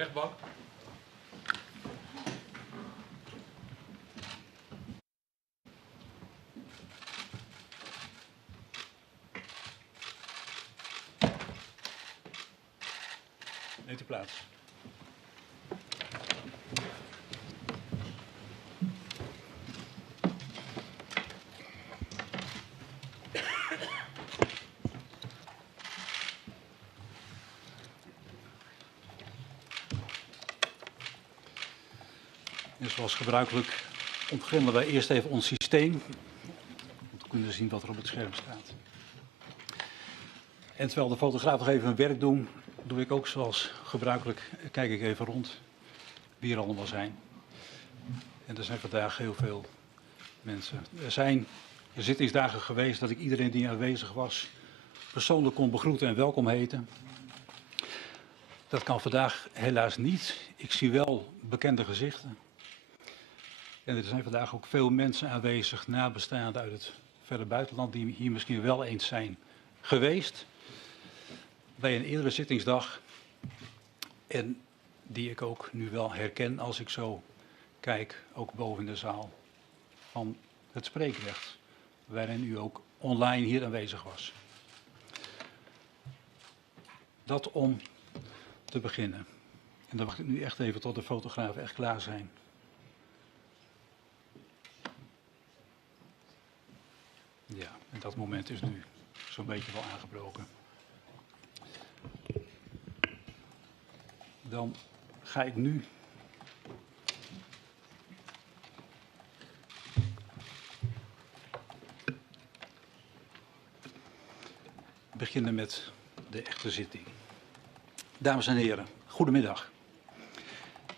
rechtbank. Neemt u plaats. En zoals gebruikelijk ontgrendelen wij eerst even ons systeem, om te kunnen zien wat er op het scherm staat. En terwijl de fotograaf nog even hun werk doet, doe ik ook zoals gebruikelijk, kijk ik even rond wie er allemaal zijn. En er zijn vandaag heel veel mensen. Er zijn zittingsdagen geweest dat ik iedereen die aanwezig was persoonlijk kon begroeten en welkom heten. Dat kan vandaag helaas niet. Ik zie wel bekende gezichten. En er zijn vandaag ook veel mensen aanwezig, nabestaanden uit het verre buitenland, die hier misschien wel eens zijn geweest bij een eerdere zittingsdag. En die ik ook nu wel herken als ik zo kijk, ook boven in de zaal, van het spreekrecht, waarin u ook online hier aanwezig was. Dat om te beginnen. En dan wacht ik nu echt even tot de fotografen echt klaar zijn. Ja, en dat moment is nu zo'n beetje wel aangebroken. Dan ga ik nu beginnen met de echte zitting. Dames en heren, goedemiddag.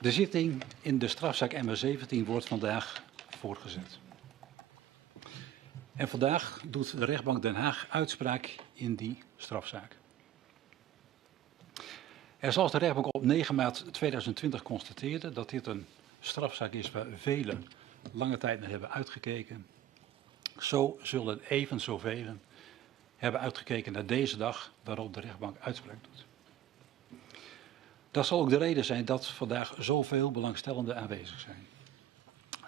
De zitting in de strafzaak MH17 wordt vandaag voortgezet. En vandaag doet de rechtbank Den Haag uitspraak in die strafzaak. En zoals de rechtbank op 9 maart 2020 constateerde dat dit een strafzaak is waar velen lange tijd naar hebben uitgekeken, zo zullen even zoveel hebben uitgekeken naar deze dag waarop de rechtbank uitspraak doet. Dat zal ook de reden zijn dat vandaag zoveel belangstellenden aanwezig zijn.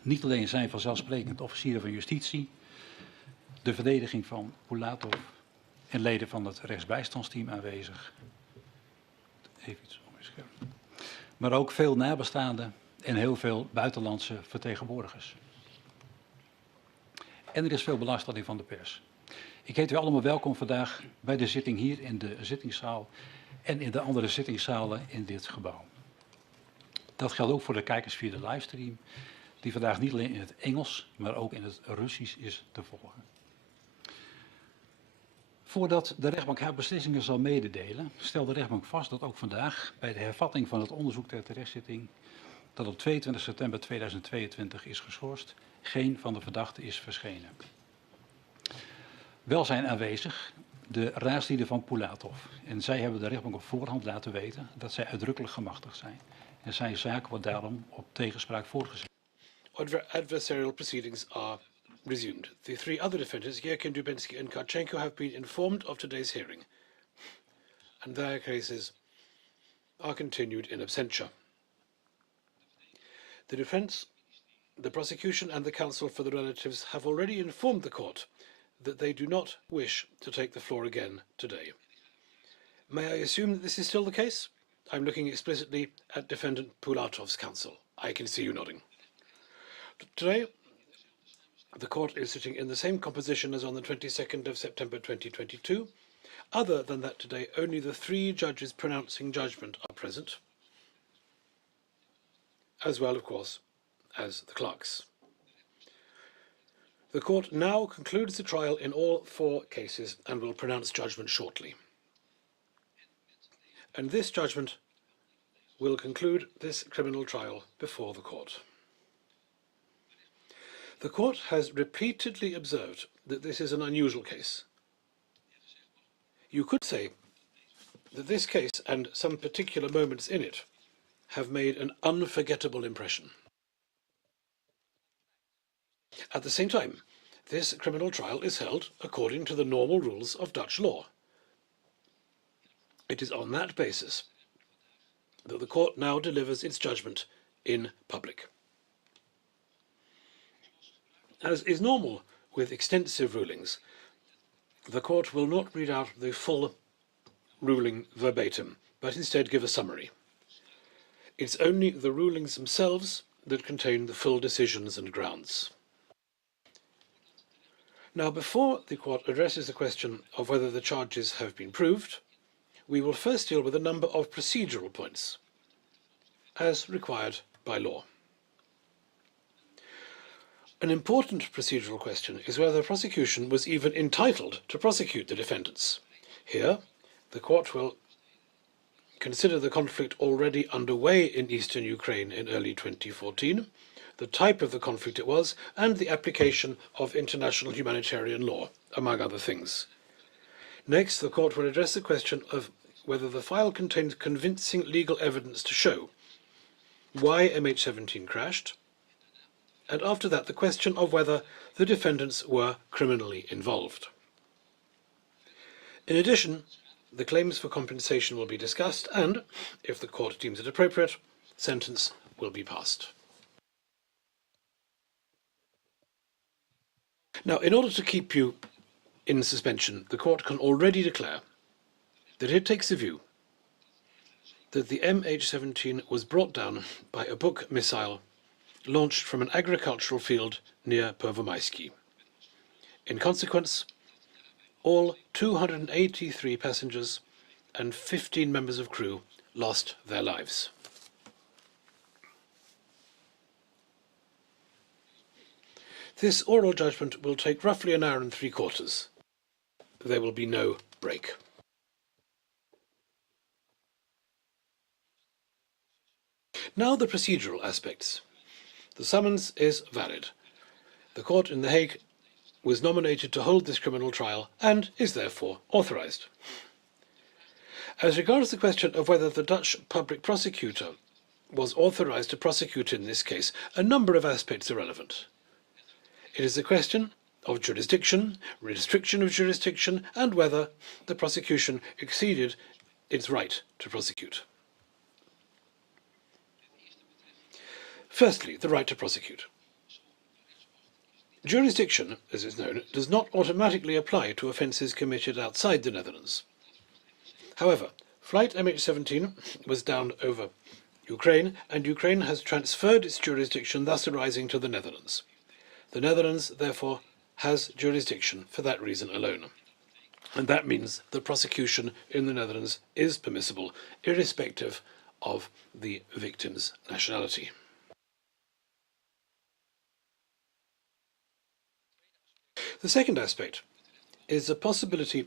Niet alleen zijn vanzelfsprekend officieren van justitie, de verdediging van Pulatov en leden van het rechtsbijstandsteam aanwezig. Even iets op mijn scherm. Maar ook veel nabestaanden en heel veel buitenlandse vertegenwoordigers. En er is veel belangstelling van de pers. Ik heet u allemaal welkom vandaag bij de zitting hier in de zittingszaal en in de andere zittingszalen in dit gebouw. Dat geldt ook voor de kijkers via de livestream, die vandaag niet alleen in het Engels, maar ook in het Russisch is te volgen. Voordat de rechtbank haar beslissingen zal mededelen, stelt de rechtbank vast dat ook vandaag, bij de hervatting van het onderzoek ter terechtzitting, dat op 22 september 2022 is geschorst, geen van de verdachten is verschenen. Wel zijn aanwezig de raadslieden van Pulatov en zij hebben de rechtbank op voorhand laten weten dat zij uitdrukkelijk gemachtigd zijn. En zijn zaak wordt daarom op tegenspraak voortgezet. Adversarial proceedings are resumed. The three other defendants, Yerkin, Dubinsky and Karchenko, have been informed of today's hearing, and their cases are continued in absentia. The defence, the prosecution and the counsel for the relatives have already informed the court that they do not wish to take the floor again today. May I assume that this is still the case? I'm looking explicitly at defendant Pulatov's counsel. I can see you nodding. Today, the court is sitting in the same composition as on the 22nd of September 2022. Other than that, today only the three judges pronouncing judgment are present, as well, of course, as the clerks. The court now concludes the trial in all four cases and will pronounce judgment shortly. And this judgment will conclude this criminal trial before the court. The court has repeatedly observed that this is an unusual case. You could say that this case and some particular moments in it have made an unforgettable impression. At the same time, this criminal trial is held according to the normal rules of Dutch law. It is on that basis that the court now delivers its judgment in public. As is normal with extensive rulings, the court will not read out the full ruling verbatim, but instead give a summary. It's only the rulings themselves that contain the full decisions and grounds. Now, before the court addresses the question of whether the charges have been proved, we will first deal with a number of procedural points, as required by law. An important procedural question is whether the prosecution was even entitled to prosecute the defendants. Here, the court will consider the conflict already underway in eastern Ukraine in early 2014, the type of the conflict it was, and the application of international humanitarian law, among other things. Next, the court will address the question of whether the file contains convincing legal evidence to show why MH17 crashed, and after that the question of whether the defendants were criminally involved. In addition, the claims for compensation will be discussed and, if the court deems it appropriate, sentence will be passed. Now, in order to keep you in suspension, the court can already declare that it takes the view that the MH17 was brought down by a Buk missile launched from an agricultural field near Pervomaisky. In consequence, all 283 passengers and 15 members of crew lost their lives. This oral judgment will take roughly an hour and 3/4. There will be no break. Now the procedural aspects. The summons is valid. The court in The Hague was nominated to hold this criminal trial and is therefore authorised. As regards the question of whether the Dutch public prosecutor was authorised to prosecute in this case, a number of aspects are relevant. It is a question of jurisdiction, restriction of jurisdiction, and whether the prosecution exceeded its right to prosecute. Firstly, the right to prosecute. Jurisdiction, as is known, does not automatically apply to offences committed outside the Netherlands. However, Flight MH17 was down over Ukraine, and Ukraine has transferred its jurisdiction, thus arising to the Netherlands. The Netherlands, therefore, has jurisdiction for that reason alone. And that means that prosecution in the Netherlands is permissible, irrespective of the victim's nationality. The second aspect is the possibility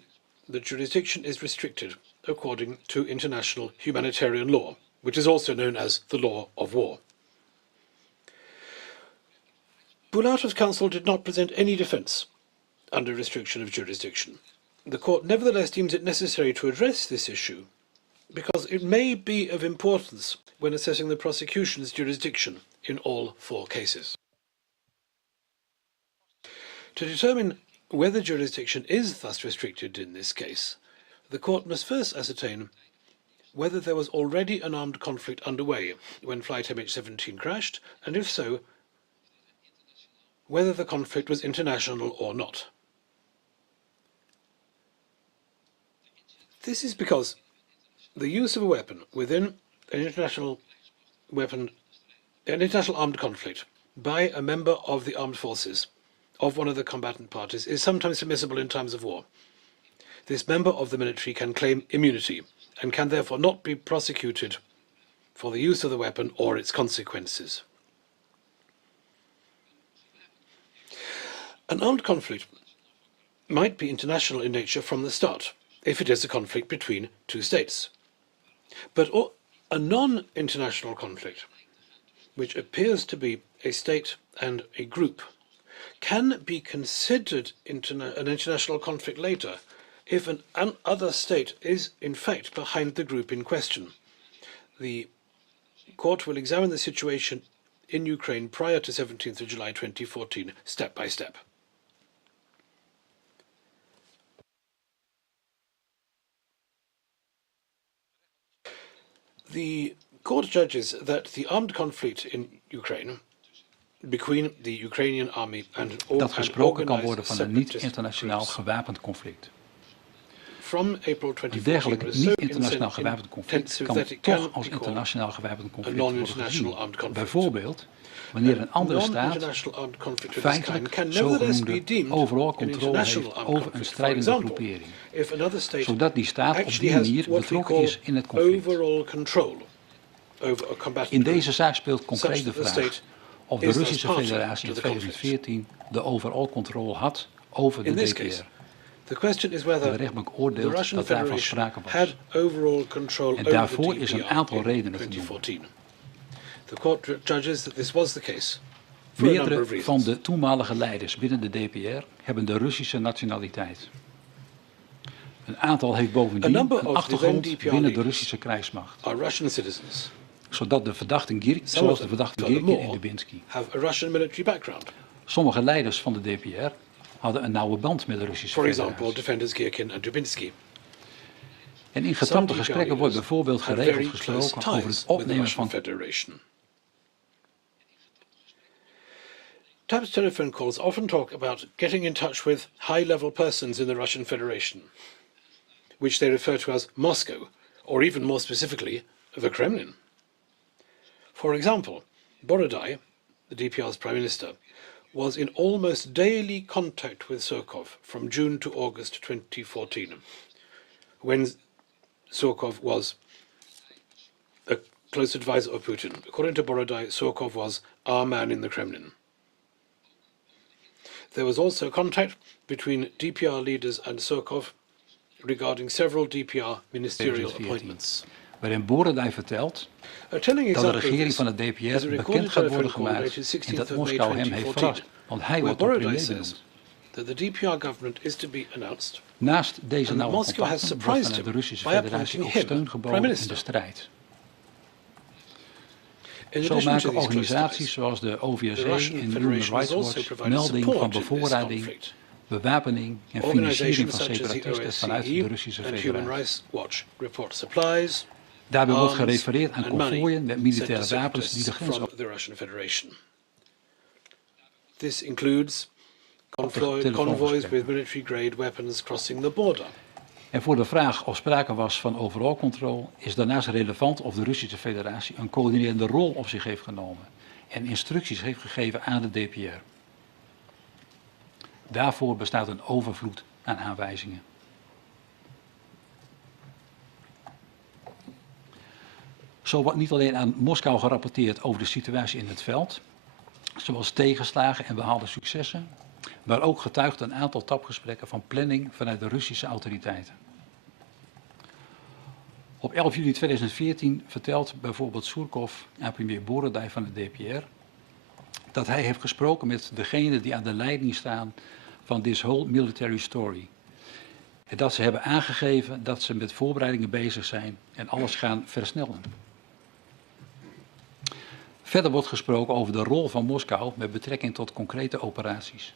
that jurisdiction is restricted according to international humanitarian law, which is also known as the law of war. Boulatrov's counsel did not present any defence under restriction of jurisdiction. The court nevertheless deems it necessary to address this issue because it may be of importance when assessing the prosecution's jurisdiction in all 4 cases. To determine whether jurisdiction is thus restricted in this case, the court must first ascertain whether there was already an armed conflict underway when Flight MH17 crashed, and if so, whether the conflict was international or not. This is because the use of a weapon within an international armed conflict by a member of the armed forces of one of the combatant parties is sometimes permissible in times of war. This member of the military can claim immunity and can therefore not be prosecuted for the use of the weapon or its consequences. An armed conflict might be international in nature from the start, if it is a conflict between 2 states. But a non-international conflict, which appears to be a state and a group, can be considered an international conflict later if an other state is in fact behind the group in question. The court will examine the situation in Ukraine prior to 17th of July 2014, step by step. The court judges that the armed conflict in Ukraine between the Ukrainian army and dat gesproken kan worden organized van een separatist niet-internationaal groups gewapend conflict. from April Een 2014 dergelijk was so niet-internationaal gewapend conflict intensive kan that it toch can als be called internationaal gewapend a conflict worden non-international gezien. armed conflict. Bijvoorbeeld wanneer een andere staat Non-international armed conflict of this kind feitelijk can nevertheless be zogenoemde deemed overal an controle heeft international armed over een conflict. For strijdende example, groepering, if another state zodat die staat op actually die has manier what we betrokken call is in het conflict. overall control over a combatant In group, deze zaak speelt concreet such de that the vraag state of de is Russische thus party Federatie in to the conflict. 2014 de overall controle had over de In this DPR. case, the question is De whether rechtbank the oordeelt Russian dat daarvan Federation sprake was. had overall control En over daarvoor the is een DPR aantal in redenen te noemen. 2014. The court judges that this was the case for a number Meerdere of van reasons. de toenmalige leiders binnen de DPR hebben de Russische nationaliteit. Een aantal heeft A bovendien number een of the achtergrond then DPR binnen de leaders Russische krijgsmacht, are Russian citizens. zodat de verdachte Girkin, Some of zoals de them, verdachte Girkin en furthermore, Dubinsky. have a Russian military background. Sommige leiders van de DPR hadden een nauwe band met de Russische For example, Federatie. defenders Girkin and Dubinsky. En in Some getrapte DPR gesprekken wordt leaders bijvoorbeeld had geregeld very close gesproken over ties het with the opnemen Russian van Federation. Tapped telephone calls often talk about getting in touch with high-level persons in the Russian Federation, which they refer to as Moscow, or even more specifically, the Kremlin. For example, Borodai, the DPR's prime minister, was in almost daily contact with Surkov from June to August 2014, when Surkov was a close advisor of Putin. According to Borodai, Surkov was our man in the Kremlin. There was also contact between DPR leaders and Surkov regarding several DPR ministerial 2014. appointments. waarin Borodai vertelt A telling dat de example of regering this van het is a DPR recorded bekend gaat worden telephone call gemaakt dated en 16th dat of May Moskou hem heeft 2014, verrast, want hij where wordt tot Borodai premier says benoemd. that the DPR government is to be announced, Naast deze and nauwe Moscow has contacten wordt surprised vanuit de him Russische by Federatie appointing ook him steun prime geboden in minister. de strijd. In Zo addition to maken these close organisaties ties, zoals de the OVSE Russian en Human Federation has Rights also Watch provided melding van support in this bevoorrading, conflict. bewapening en financiering Organizations van such as the separatisten vanuit de OSCE Russische and Human Federatie. Rights Watch report supplies, Daarbij wordt arms gerefereerd aan and money konvooien met sent militaire to wapens die de separatists grens from the Russian Federation. This includes telefoongesprekken. convoys with military-grade weapons crossing the border. En voor de vraag of sprake was van overall control is daarnaast relevant of de Russische Federatie een coördinerende rol op zich heeft genomen en instructies heeft gegeven aan de DPR. Daarvoor bestaat een overvloed aan aanwijzingen. Zo wordt niet alleen aan Moskou gerapporteerd over de situatie in het veld, zoals tegenslagen en behaalde successen, maar ook getuigt een aantal tapgesprekken van planning vanuit de Russische autoriteiten. Op 11 juli 2014 vertelt bijvoorbeeld Surkov aan premier Borodai van de DPR dat hij heeft gesproken met degenen die aan de leiding staan van this whole military story. En dat ze hebben aangegeven dat ze met voorbereidingen bezig zijn en alles gaan versnellen. Verder wordt gesproken over de rol van Moskou met betrekking tot concrete operaties.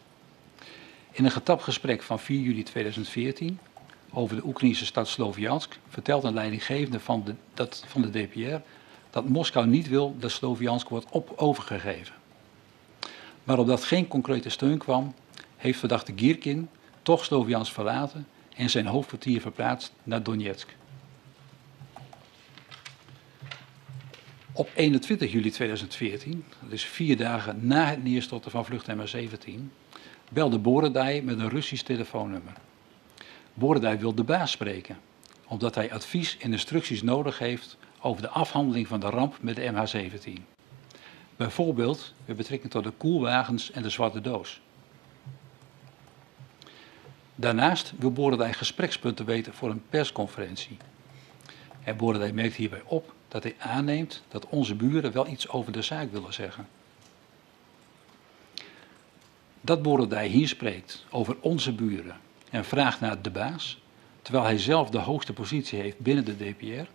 In een getapt gesprek van 4 juli 2014 over de Oekraïnse stad Sloviansk vertelt een leidinggevende van de DPR dat Moskou niet wil dat Sloviansk wordt overgegeven. Maar omdat geen concrete steun kwam, heeft verdachte Girkin toch Sloviansk verlaten en zijn hoofdkwartier verplaatst naar Donetsk. Op 21 juli 2014, dus 4 dagen na het neerstorten van vlucht MH17, belde Borodai met een Russisch telefoonnummer. Borodai wil de baas spreken, omdat hij advies en instructies nodig heeft over de afhandeling van de ramp met de MH17. Bijvoorbeeld met betrekking tot de koelwagens en de zwarte doos. Daarnaast wil Borodai gesprekspunten weten voor een persconferentie. En Borodai merkt hierbij op dat hij aanneemt dat onze buren wel iets over de zaak willen zeggen. Dat Borodai hier spreekt over onze buren en vraagt naar de baas, terwijl hij zelf de hoogste positie heeft binnen de DPR,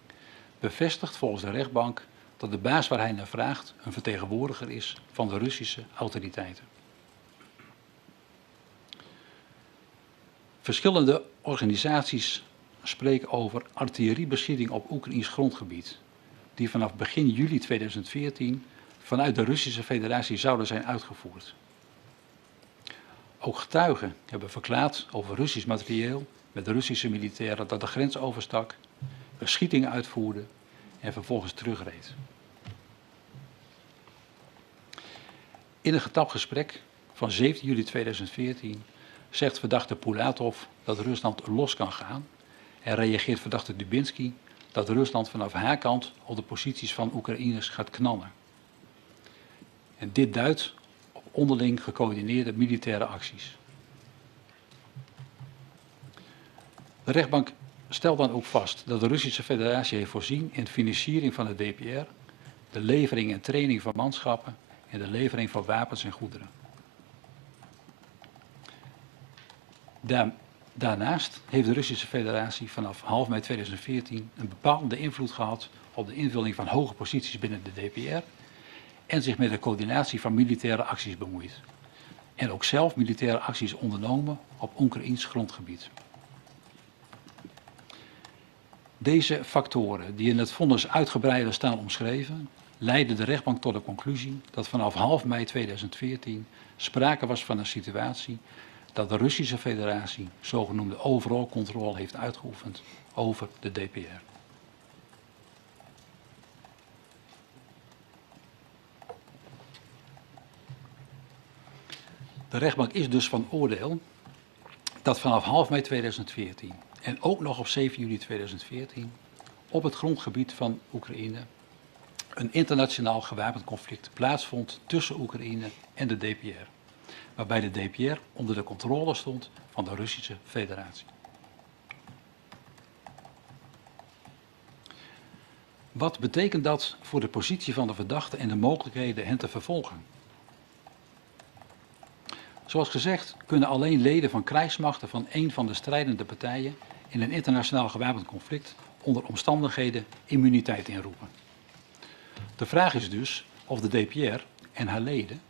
bevestigt volgens de rechtbank dat de baas waar hij naar vraagt een vertegenwoordiger is van de Russische autoriteiten. Verschillende organisaties spreken over artilleriebeschietting op Oekraïns grondgebied, die vanaf begin juli 2014 vanuit de Russische Federatie zouden zijn uitgevoerd. Ook getuigen hebben verklaard over Russisch materieel met Russische militairen dat de grens overstak, beschietingen uitvoerde en vervolgens terugreed. In een getapt gesprek van 17 juli 2014 zegt verdachte Pulatov dat Rusland los kan gaan en reageert verdachte Dubinsky dat Rusland vanaf haar kant op de posities van Oekraïners gaat knallen. En dit duidt op onderling gecoördineerde militaire acties. De rechtbank stelt dan ook vast dat de Russische Federatie heeft voorzien in de financiering van de DPR, de levering en training van manschappen en de levering van wapens en goederen. Daarnaast heeft de Russische Federatie vanaf half mei 2014 een bepalende invloed gehad op de invulling van hoge posities binnen de DPR en zich met de coördinatie van militaire acties bemoeid. En ook zelf militaire acties ondernomen op Oekraïns grondgebied. Deze factoren, die in het vonnis uitgebreider staan omschreven, leidden de rechtbank tot de conclusie dat vanaf half mei 2014 sprake was van een situatie dat de Russische Federatie zogenoemde overall control heeft uitgeoefend over de DPR. De rechtbank is dus van oordeel dat vanaf half mei 2014 en ook nog op 7 juli 2014 op het grondgebied van Oekraïne een internationaal gewapend conflict plaatsvond tussen Oekraïne en de DPR, waarbij de DPR onder de controle stond van de Russische Federatie. Wat betekent dat voor de positie van de verdachte en de mogelijkheden hen te vervolgen? Zoals gezegd kunnen alleen leden van krijgsmachten van een van de strijdende partijen in een internationaal gewapend conflict onder omstandigheden immuniteit inroepen. De vraag is dus of de DPR en haar leden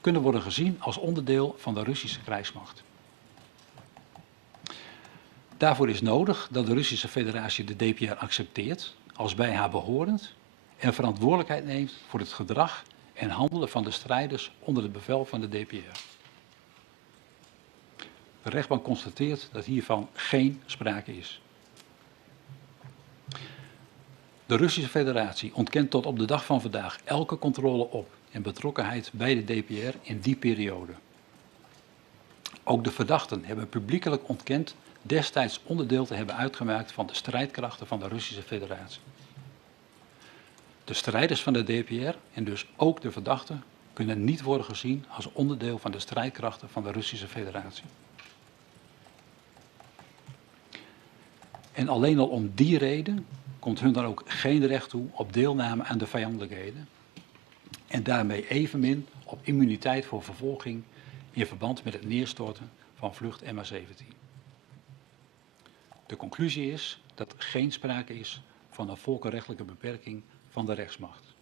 kunnen worden gezien als onderdeel van de Russische krijgsmacht. Daarvoor is nodig dat de Russische Federatie de DPR accepteert als bij haar behorend en verantwoordelijkheid neemt voor het gedrag en handelen van de strijders onder het bevel van de DPR. De rechtbank constateert dat hiervan geen sprake is. De Russische Federatie ontkent tot op de dag van vandaag elke controle op en betrokkenheid bij de DPR in die periode. Ook de verdachten hebben publiekelijk ontkend destijds onderdeel te hebben uitgemaakt van de strijdkrachten van de Russische Federatie. De strijders van de DPR en dus ook de verdachten kunnen niet worden gezien als onderdeel van de strijdkrachten van de Russische Federatie. En alleen al om die reden komt hun dan ook geen recht toe op deelname aan de vijandelijkheden en daarmee evenmin op immuniteit voor vervolging in verband met het neerstorten van vlucht MH17. De conclusie is dat er geen sprake is van een volkenrechtelijke beperking van de rechtsmacht.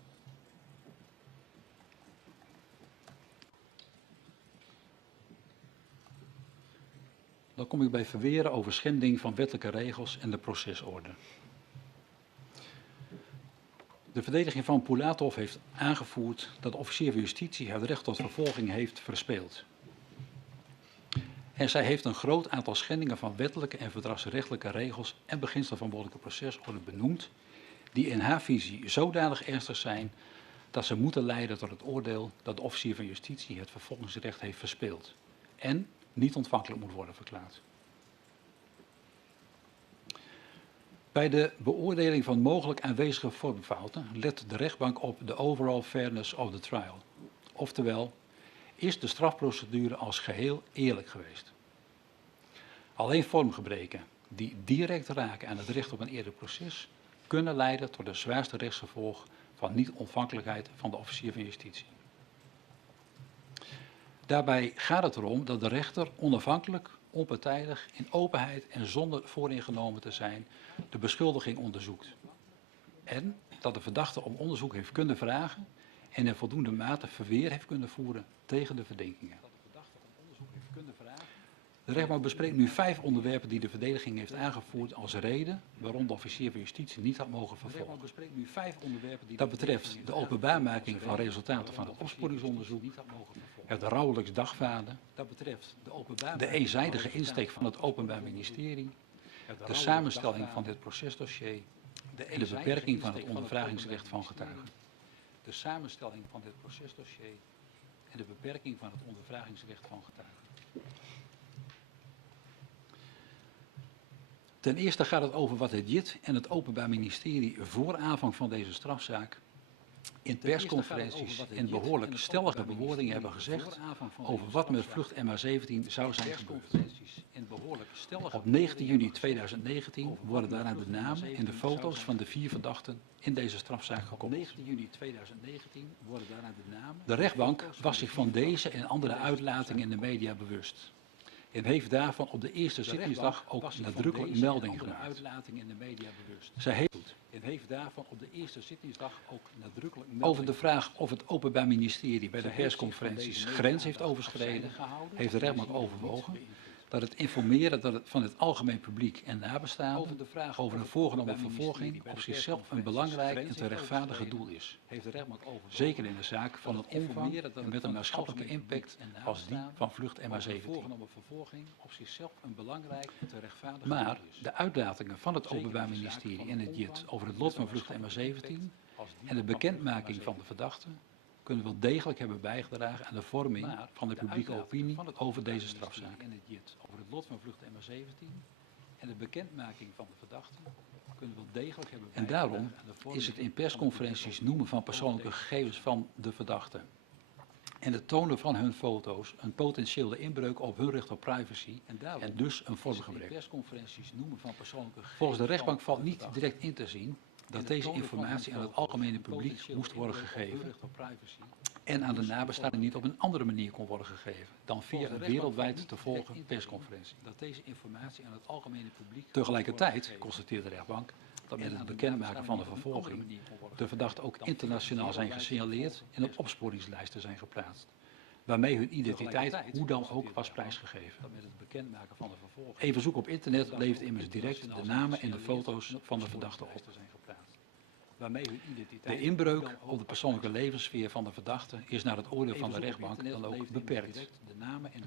Dan kom ik bij verweren over schending van wettelijke regels en de procesorde. De verdediging van Pulatov heeft aangevoerd dat de officier van justitie het recht tot vervolging heeft verspeeld. En zij heeft een groot aantal schendingen van wettelijke en verdragsrechtelijke regels en beginselen van burgerlijke procesorde benoemd, die in haar visie zodanig ernstig zijn dat ze moeten leiden tot het oordeel dat de officier van justitie het vervolgingsrecht heeft verspeeld en niet ontvankelijk moet worden verklaard. Bij de beoordeling van mogelijk aanwezige vormfouten let de rechtbank op de overall fairness of the trial. Oftewel, is de strafprocedure als geheel eerlijk geweest? Alleen vormgebreken die direct raken aan het recht op een eerlijk proces kunnen leiden tot de zwaarste rechtsgevolg van niet-ontvankelijkheid van de officier van justitie. Daarbij gaat het erom dat de rechter onafhankelijk, onpartijdig, in openheid en zonder vooringenomen te zijn de beschuldiging onderzoekt. En dat de verdachte om onderzoek heeft kunnen vragen en in voldoende mate verweer heeft kunnen voeren tegen de verdenkingen. De rechtbank bespreekt nu 5 onderwerpen die de verdediging heeft aangevoerd als reden waarom de officier van justitie niet had mogen vervolgen. Dat betreft de openbaarmaking van resultaten van het opsporingsonderzoek, het rouwelijks dagvaarden, de eenzijdige insteek van het Openbaar Ministerie, de samenstelling van dit procesdossier en de beperking van het ondervragingsrecht van getuigen. De samenstelling van dit procesdossier en de beperking van het ondervragingsrecht van getuigen. Ten eerste gaat het over wat het JIT en het Openbaar Ministerie voor aanvang van deze strafzaak in persconferenties en behoorlijk stellige bewoordingen hebben gezegd over wat met vlucht MH17 zou zijn gebeurd. Op 19 juni 2019 worden daarna de namen en de foto's van de 4 verdachten in deze strafzaak gekoppeld. De rechtbank was zich van deze en andere uitlatingen in de media bewust en heeft daarvan op de eerste zittingsdag ook nadrukkelijk melding gemaakt. Zij heeft daarvan op de eerste zittingsdag ook nadrukkelijk over de vraag of het Openbaar Ministerie bij de persconferenties grens heeft overschreden, heeft de rechtbank overwogen dat het informeren van het algemeen publiek en nabestaanden over een voorgenomen vervolging op zichzelf een belangrijk en te rechtvaardigen doel is. Zeker in de zaak van een omvang en met een maatschappelijke impact als die van vlucht MH17. Maar de uitlatingen van het Openbaar Ministerie en het JIT over het lot van vlucht MH17 en de bekendmaking van de verdachten kunnen wel degelijk hebben bijgedragen aan de vorming van de publieke opinie over deze strafzaak. Over het lot van vlucht MH17 en de bekendmaking van de verdachten kunnen wel degelijk hebben bijgedragen. En daarom is het in persconferenties noemen van persoonlijke gegevens van de verdachten en het tonen van hun foto's een potentiële inbreuk op hun recht op privacy en dus een vormgebrek. Volgens de rechtbank valt niet direct in te zien dat deze informatie aan het algemene publiek moest worden gegeven en aan de nabestaanden niet op een andere manier kon worden gegeven dan via een wereldwijd te volgen persconferentie. Tegelijkertijd constateert de rechtbank dat met het bekendmaken van de vervolging de verdachten ook internationaal zijn gesignaleerd en op opsporingslijsten zijn geplaatst, waarmee hun identiteit hoe dan ook was prijsgegeven. Een verzoek op internet levert immers direct de namen en de foto's van de verdachten op. De inbreuk op de persoonlijke levenssfeer van de verdachte is naar het oordeel van de rechtbank dan ook beperkt.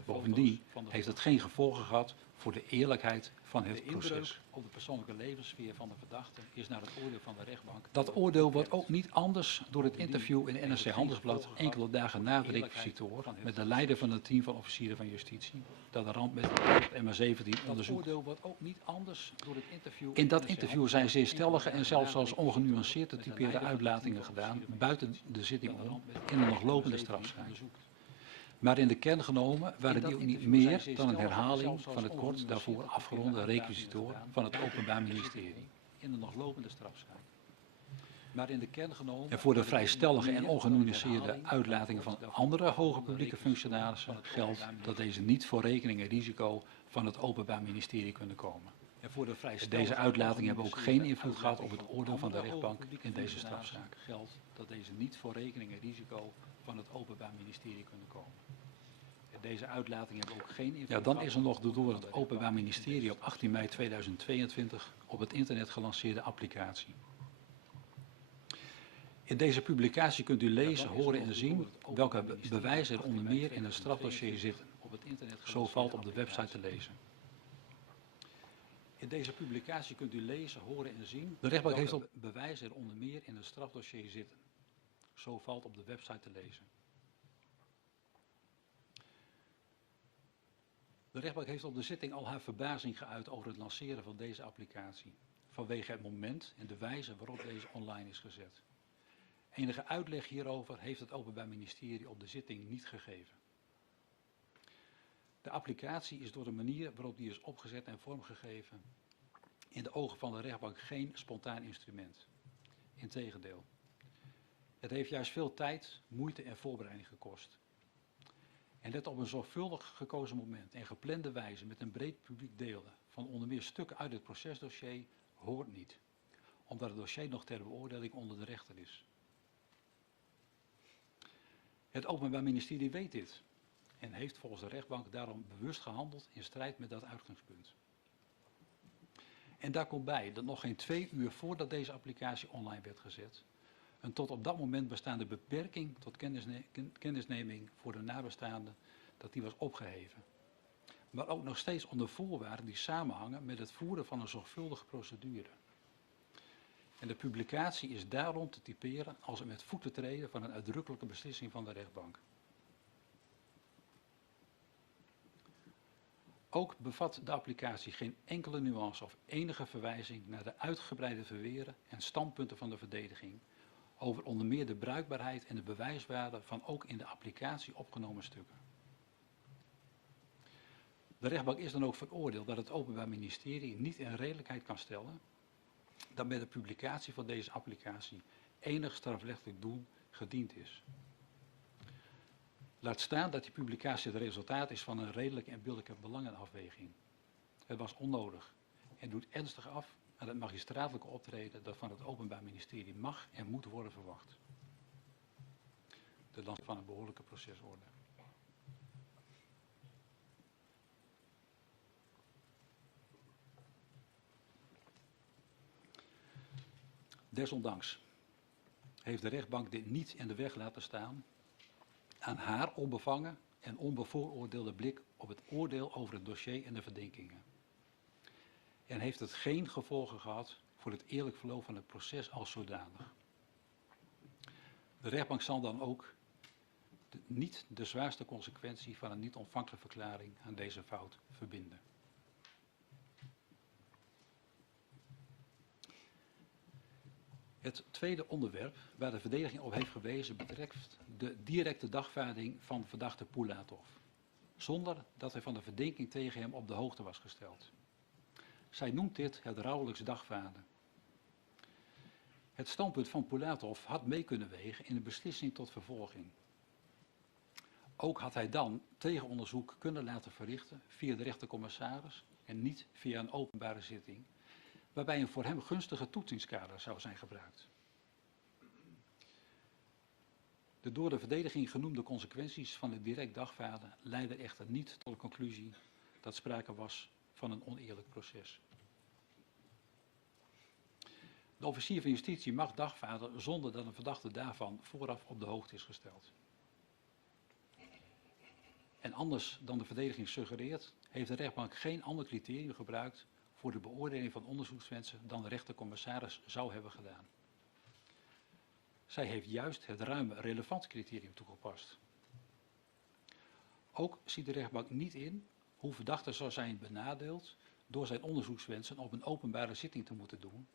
Bovendien heeft het geen gevolgen gehad voor de eerlijkheid van het proces. Dat oordeel wordt ook niet anders door het interview in NRC Handelsblad enkele dagen na de requisitoor met de leider van het team van officieren van justitie dat de ramp met MH17 onderzoekt. In dat interview zijn zeer stellige en zelfs als ongenuanceerd te typeren uitlatingen gedaan buiten de zitting om in een nog lopende strafzaak. Maar in de kern genomen waren die ook niet meer dan een herhaling van het kort daarvoor afgeronde requisitoor van het Openbaar Ministerie. En voor de vrij stellige en ongenuanceerde uitlatingen van andere hoge publieke functionarissen geldt dat deze niet voor rekening en risico van het Openbaar Ministerie kunnen komen. Deze uitlatingen hebben ook geen invloed gehad op het oordeel van de rechtbank in deze strafzaak. Deze uitlatingen hebben ook geen invloed. Ja, dan is er nog de door het Openbaar Ministerie op 18 mei 2022 op het internet gelanceerde applicatie. In deze publicatie kunt u lezen, horen en zien welke bewijzen er onder meer in het strafdossier zitten. Zo valt op de website te lezen. In deze publicatie kunt u lezen, horen en zien. De rechtbank heeft op bewijzen er onder meer in het strafdossier zitten. Zo valt op de website te lezen. De rechtbank heeft op de zitting al haar verbazing geuit over het lanceren van deze applicatie, vanwege het moment en de wijze waarop deze online is gezet. Enige uitleg hierover heeft het Openbaar Ministerie op de zitting niet gegeven. De applicatie is door de manier waarop die is opgezet en vormgegeven in de ogen van de rechtbank geen spontaan instrument. Integendeel. Het heeft juist veel tijd, moeite en voorbereiding gekost. En let op een zorgvuldig gekozen moment en geplande wijze met een breed publiek delen van onder meer stukken uit het procesdossier hoort niet, omdat het dossier nog ter beoordeling onder de rechter is. Het Openbaar Ministerie weet dit en heeft volgens de rechtbank daarom bewust gehandeld in strijd met dat uitgangspunt. En daar komt bij dat nog geen 2 uur voordat deze applicatie online werd gezet, een tot op dat moment bestaande beperking tot kennisneming voor de nabestaanden, dat die was opgeheven. Maar ook nog steeds onder voorwaarden die samenhangen met het voeren van een zorgvuldige procedure. En de publicatie is daarom te typeren als een met voeten treden van een uitdrukkelijke beslissing van de rechtbank. Ook bevat de applicatie geen enkele nuance of enige verwijzing naar de uitgebreide verweren en standpunten van de verdediging over onder meer de bruikbaarheid en de bewijswaarde van ook in de applicatie opgenomen stukken. De rechtbank is dan ook veroordeeld dat het Openbaar Ministerie niet in redelijkheid kan stellen dat met de publicatie van deze applicatie enig strafrechtelijk doel gediend is. Laat staan dat die publicatie het resultaat is van een redelijke en billijke belangenafweging. Het was onnodig en doet ernstig af aan het magistraatelijke optreden dat van het Openbaar Ministerie mag en moet worden verwacht. De last van een behoorlijke procesorde. Desondanks heeft de rechtbank dit niet in de weg laten staan aan haar onbevangen en onbevooroordeelde blik op het oordeel over het dossier en de verdenkingen. En heeft het geen gevolgen gehad voor het eerlijk verloop van het proces als zodanig. De rechtbank zal dan ook niet de zwaarste consequentie van een niet ontvankelijke verklaring aan deze fout verbinden. Het tweede onderwerp waar de verdediging op heeft gewezen betreft de directe dagvaarding van verdachte Pulatov, zonder dat hij van de verdenking tegen hem op de hoogte was gesteld. Zij noemt dit het rouwelijks dagvaarden. Het standpunt van Pulatov had mee kunnen wegen in een beslissing tot vervolging. Ook had hij dan tegenonderzoek kunnen laten verrichten via de rechtercommissaris en niet via een openbare zitting, waarbij een voor hem gunstige toetsingskader zou zijn gebruikt. De door de verdediging genoemde consequenties van het direct dagvaarden leidden echter niet tot de conclusie dat sprake was van een oneerlijk proces. De officier van justitie mag dagvaarden zonder dat een verdachte daarvan vooraf op de hoogte is gesteld. En anders dan de verdediging suggereert, heeft de rechtbank geen ander criterium gebruikt voor de beoordeling van onderzoekswensen dan de rechtercommissaris zou hebben gedaan. Zij heeft juist het ruime relevantscriterium toegepast. Ook ziet de rechtbank niet in hoe verdachte zou zijn benadeeld door zijn onderzoekswensen op een openbare zitting te moeten doen,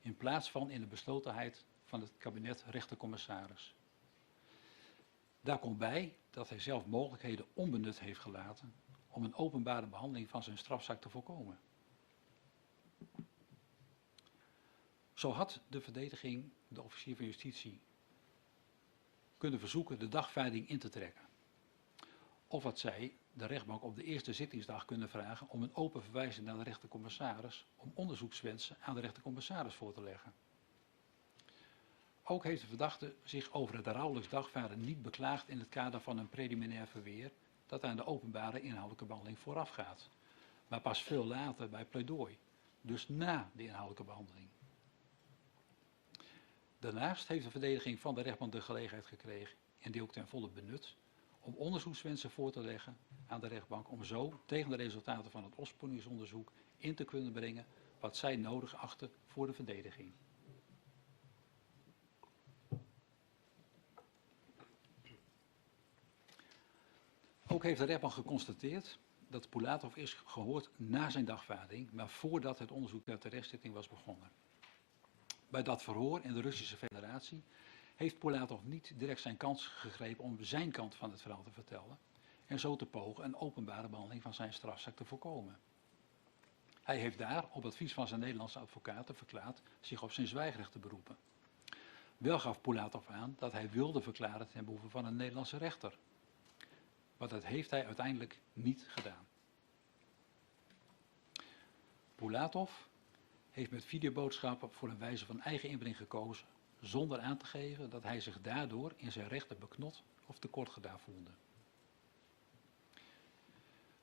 in plaats van in de beslotenheid van het kabinet rechtercommissaris. Daar komt bij dat hij zelf mogelijkheden onbenut heeft gelaten om een openbare behandeling van zijn strafzaak te voorkomen. Zo had de verdediging, de officier van justitie, kunnen verzoeken de dagvaarding in te trekken. Of had zij de rechtbank op de eerste zittingsdag kunnen vragen om een open verwijzing naar de rechtercommissaris om onderzoekswensen aan de rechtercommissaris voor te leggen. Ook heeft de verdachte zich over het rouwelijks dagvaarden niet beklaagd in het kader van een preliminair verweer dat aan de openbare inhoudelijke behandeling voorafgaat, maar pas veel later bij pleidooi, dus na de inhoudelijke behandeling. Daarnaast heeft de verdediging van de rechtbank de gelegenheid gekregen, en die ook ten volle benut, om onderzoekswensen voor te leggen aan de rechtbank om zo tegen de resultaten van het opsporingsonderzoek in te kunnen brengen wat zij nodig achten voor de verdediging. Ook heeft de rechtbank geconstateerd dat Pulatov is gehoord na zijn dagvaarding, maar voordat het onderzoek naar de terechtzetting was begonnen. Bij dat verhoor in de Russische Federatie heeft Pulatov niet direct zijn kans gegrepen om zijn kant van het verhaal te vertellen en zo te pogen een openbare behandeling van zijn strafzaak te voorkomen. Hij heeft daar, op advies van zijn Nederlandse advocaten, verklaard zich op zijn zwijgrecht te beroepen. Wel gaf Pulatov aan dat hij wilde verklaren ten behoeve van een Nederlandse rechter. Maar dat heeft hij uiteindelijk niet gedaan. Pulatov heeft met videoboodschappen voor een wijze van eigen inbreng gekozen, zonder aan te geven dat hij zich daardoor in zijn rechten beknot of tekort gedaan voelde.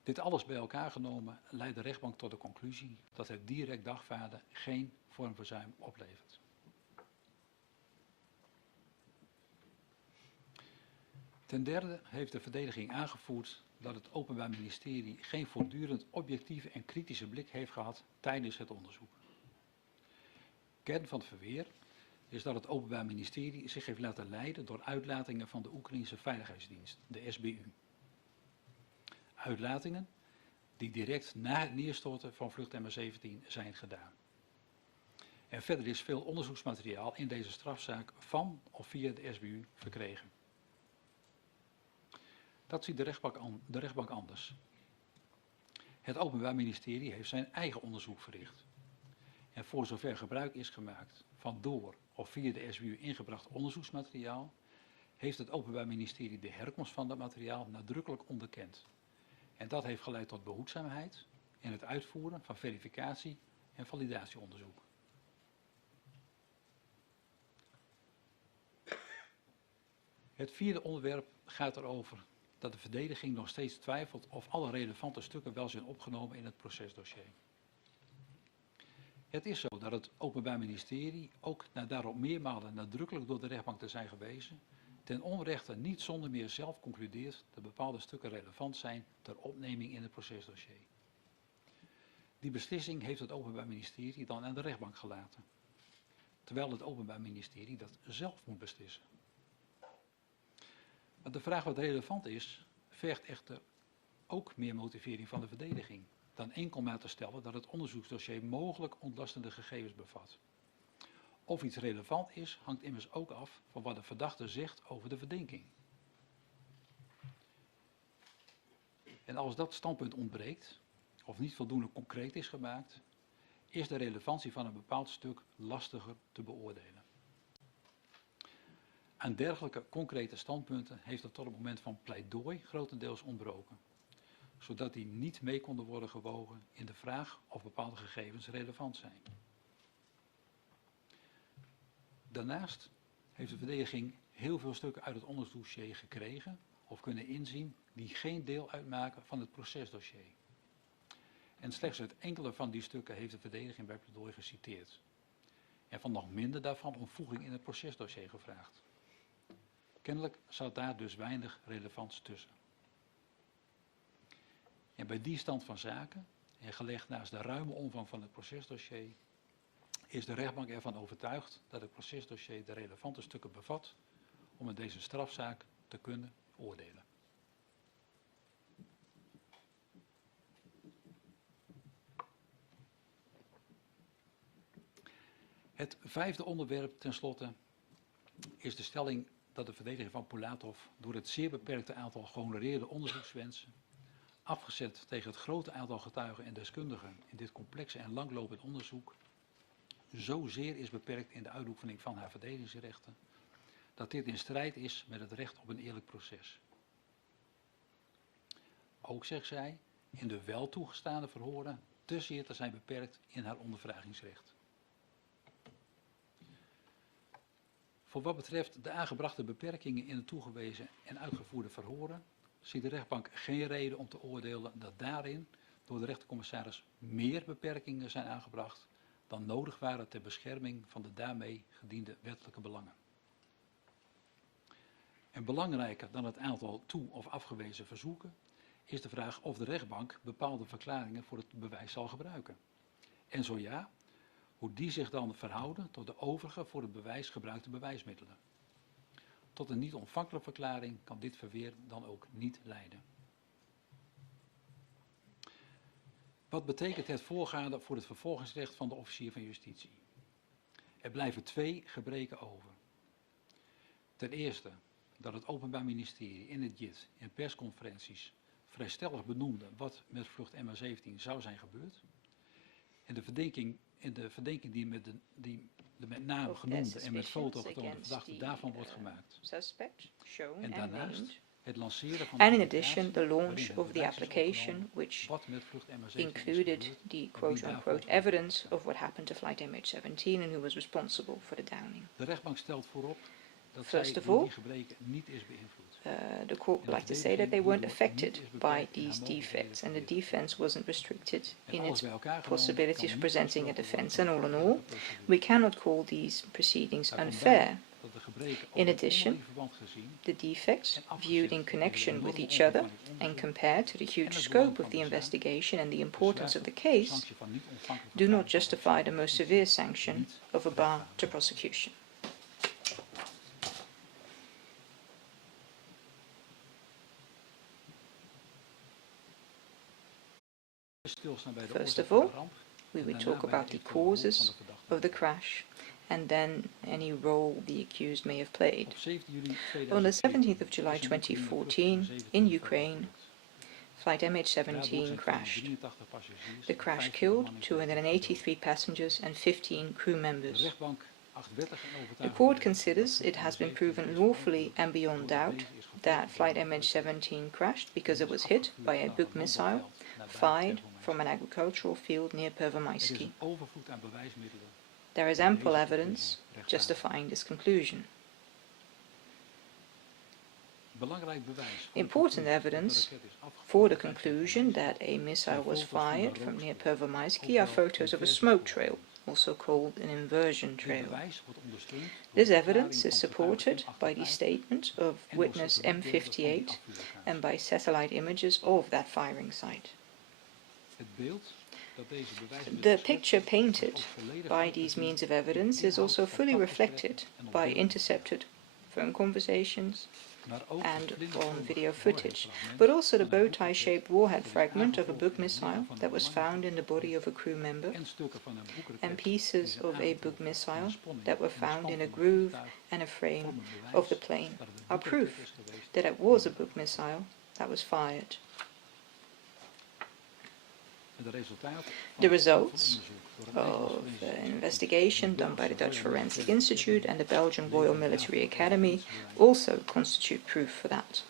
Dit alles bij elkaar genomen leidt de rechtbank tot de conclusie dat het direct dagvaarden geen vormverzuim oplevert. Ten derde heeft de verdediging aangevoerd dat het Openbaar Ministerie geen voortdurend objectieve en kritische blik heeft gehad tijdens het onderzoek. Kern van het verweer is dat het Openbaar Ministerie zich heeft laten leiden door uitlatingen van de Oekraïnse Veiligheidsdienst, de SBU. Uitlatingen die direct na het neerstorten van vlucht MH17 zijn gedaan. En verder is veel onderzoeksmateriaal in deze strafzaak van of via de SBU verkregen. Dat ziet de rechtbank anders. Het Openbaar Ministerie heeft zijn eigen onderzoek verricht. En voor zover gebruik is gemaakt van door of via de SBU ingebracht onderzoeksmateriaal, heeft het Openbaar Ministerie de herkomst van dat materiaal nadrukkelijk onderkend. En dat heeft geleid tot behoedzaamheid in het uitvoeren van verificatie- en validatieonderzoek. Het vierde onderwerp gaat erover dat de verdediging nog steeds twijfelt of alle relevante stukken wel zijn opgenomen in het procesdossier. Het is zo dat het Openbaar Ministerie, ook na daarop meermalen nadrukkelijk door de rechtbank te zijn gewezen, ten onrechte niet zonder meer zelf concludeert dat bepaalde stukken relevant zijn ter opneming in het procesdossier. Die beslissing heeft het Openbaar Ministerie dan aan de rechtbank gelaten, terwijl het Openbaar Ministerie dat zelf moet beslissen. Maar de vraag wat relevant is, vergt echter ook meer motivering van de verdediging dan enkel maar te stellen dat het onderzoeksdossier mogelijk ontlastende gegevens bevat. Of iets relevant is, hangt immers ook af van wat de verdachte zegt over de verdenking. En als dat standpunt ontbreekt, of niet voldoende concreet is gemaakt, is de relevantie van een bepaald stuk lastiger te beoordelen. Aan dergelijke concrete standpunten heeft het tot het moment van pleidooi grotendeels ontbroken, zodat die niet mee konden worden gewogen in de vraag of bepaalde gegevens relevant zijn. Daarnaast heeft de verdediging heel veel stukken uit het onderzoeksdossier gekregen of kunnen inzien die geen deel uitmaken van het procesdossier. En slechts uit enkele van die stukken heeft de verdediging bij pleidooi geciteerd. En van nog minder daarvan om voeging in het procesdossier gevraagd. Kennelijk zat daar dus weinig relevants tussen. En bij die stand van zaken, en gelegd naast de ruime omvang van het procesdossier, is de rechtbank ervan overtuigd dat het procesdossier de relevante stukken bevat om in deze strafzaak te kunnen oordelen. Het vijfde onderwerp tenslotte is de stelling dat de verdediging van Pulatov door het zeer beperkte aantal gehonoreerde onderzoekswensen, afgezet tegen het grote aantal getuigen en deskundigen in dit complexe en langlopend onderzoek, zozeer is beperkt in de uitoefening van haar verdedigingsrechten, dat dit in strijd is met het recht op een eerlijk proces. Ook, zegt zij, in de wel toegestaande verhoren te zeer te zijn beperkt in haar ondervragingsrecht. Voor wat betreft de aangebrachte beperkingen in de toegewezen en uitgevoerde verhoren, ziet de rechtbank geen reden om te oordelen dat daarin door de rechtercommissaris meer beperkingen zijn aangebracht dan nodig waren ter bescherming van de daarmee gediende wettelijke belangen. En belangrijker dan het aantal toe- of afgewezen verzoeken is de vraag of de rechtbank bepaalde verklaringen voor het bewijs zal gebruiken. En zo ja, hoe die zich dan verhouden tot de overige voor het bewijs gebruikte bewijsmiddelen. Tot een niet ontvankelijke verklaring kan dit verweer dan ook niet leiden. Wat betekent het voorgaande voor het vervolgingsrecht van de officier van justitie? Er blijven twee gebreken over. Ten eerste dat het Openbaar Ministerie in het JIT in persconferenties vrij stellig benoemde wat met vlucht MH17 zou zijn gebeurd. En de verdenking die de met naam genoemde en met foto getoonde verdachte daarvan wordt gemaakt. En daarnaast het lanceren van and in addition the launch of the application which included the quote-unquote evidence of what happened to flight MH17 and who was responsible for the downing. De rechtbank stelt voorop First of all, the court would like to say that they weren't affected by these defects and the defense wasn't restricted in its possibilities of presenting a defense. And all in all, we cannot call these proceedings unfair. In addition, the defects, viewed in connection with each other and compared to the huge scope of the investigation and the importance of the case, do not justify the most severe sanction of a bar to prosecution. First of all, we would talk about the causes of the crash and then any role the accused may have played. On the 17th of July 2014, in Ukraine, flight MH17 crashed. The crash killed 283 passengers and 15 crew members. The court considers it has been proven lawfully and beyond doubt that flight MH17 crashed because it was hit by a Buk missile fired from an agricultural field near Pervomaisky. There is ample evidence justifying this conclusion. Important evidence for the conclusion that a missile was fired from near Pervomaisky are photos of a smoke trail, also called an inversion trail. This evidence is supported by the statement of witness M58 and by satellite images of that firing site. The picture painted by these means of evidence is also fully reflected by intercepted phone conversations and on video footage, but also the bow-tie-shaped warhead fragment of a Buk missile that was found in the body of a crew member, and pieces of a Buk missile that were found in a groove and a frame of the plane are proof that it was a Buk missile that was fired. The results of an investigation done by the Dutch Forensic Institute and the Belgian Royal Military Academy also constitute proof for that.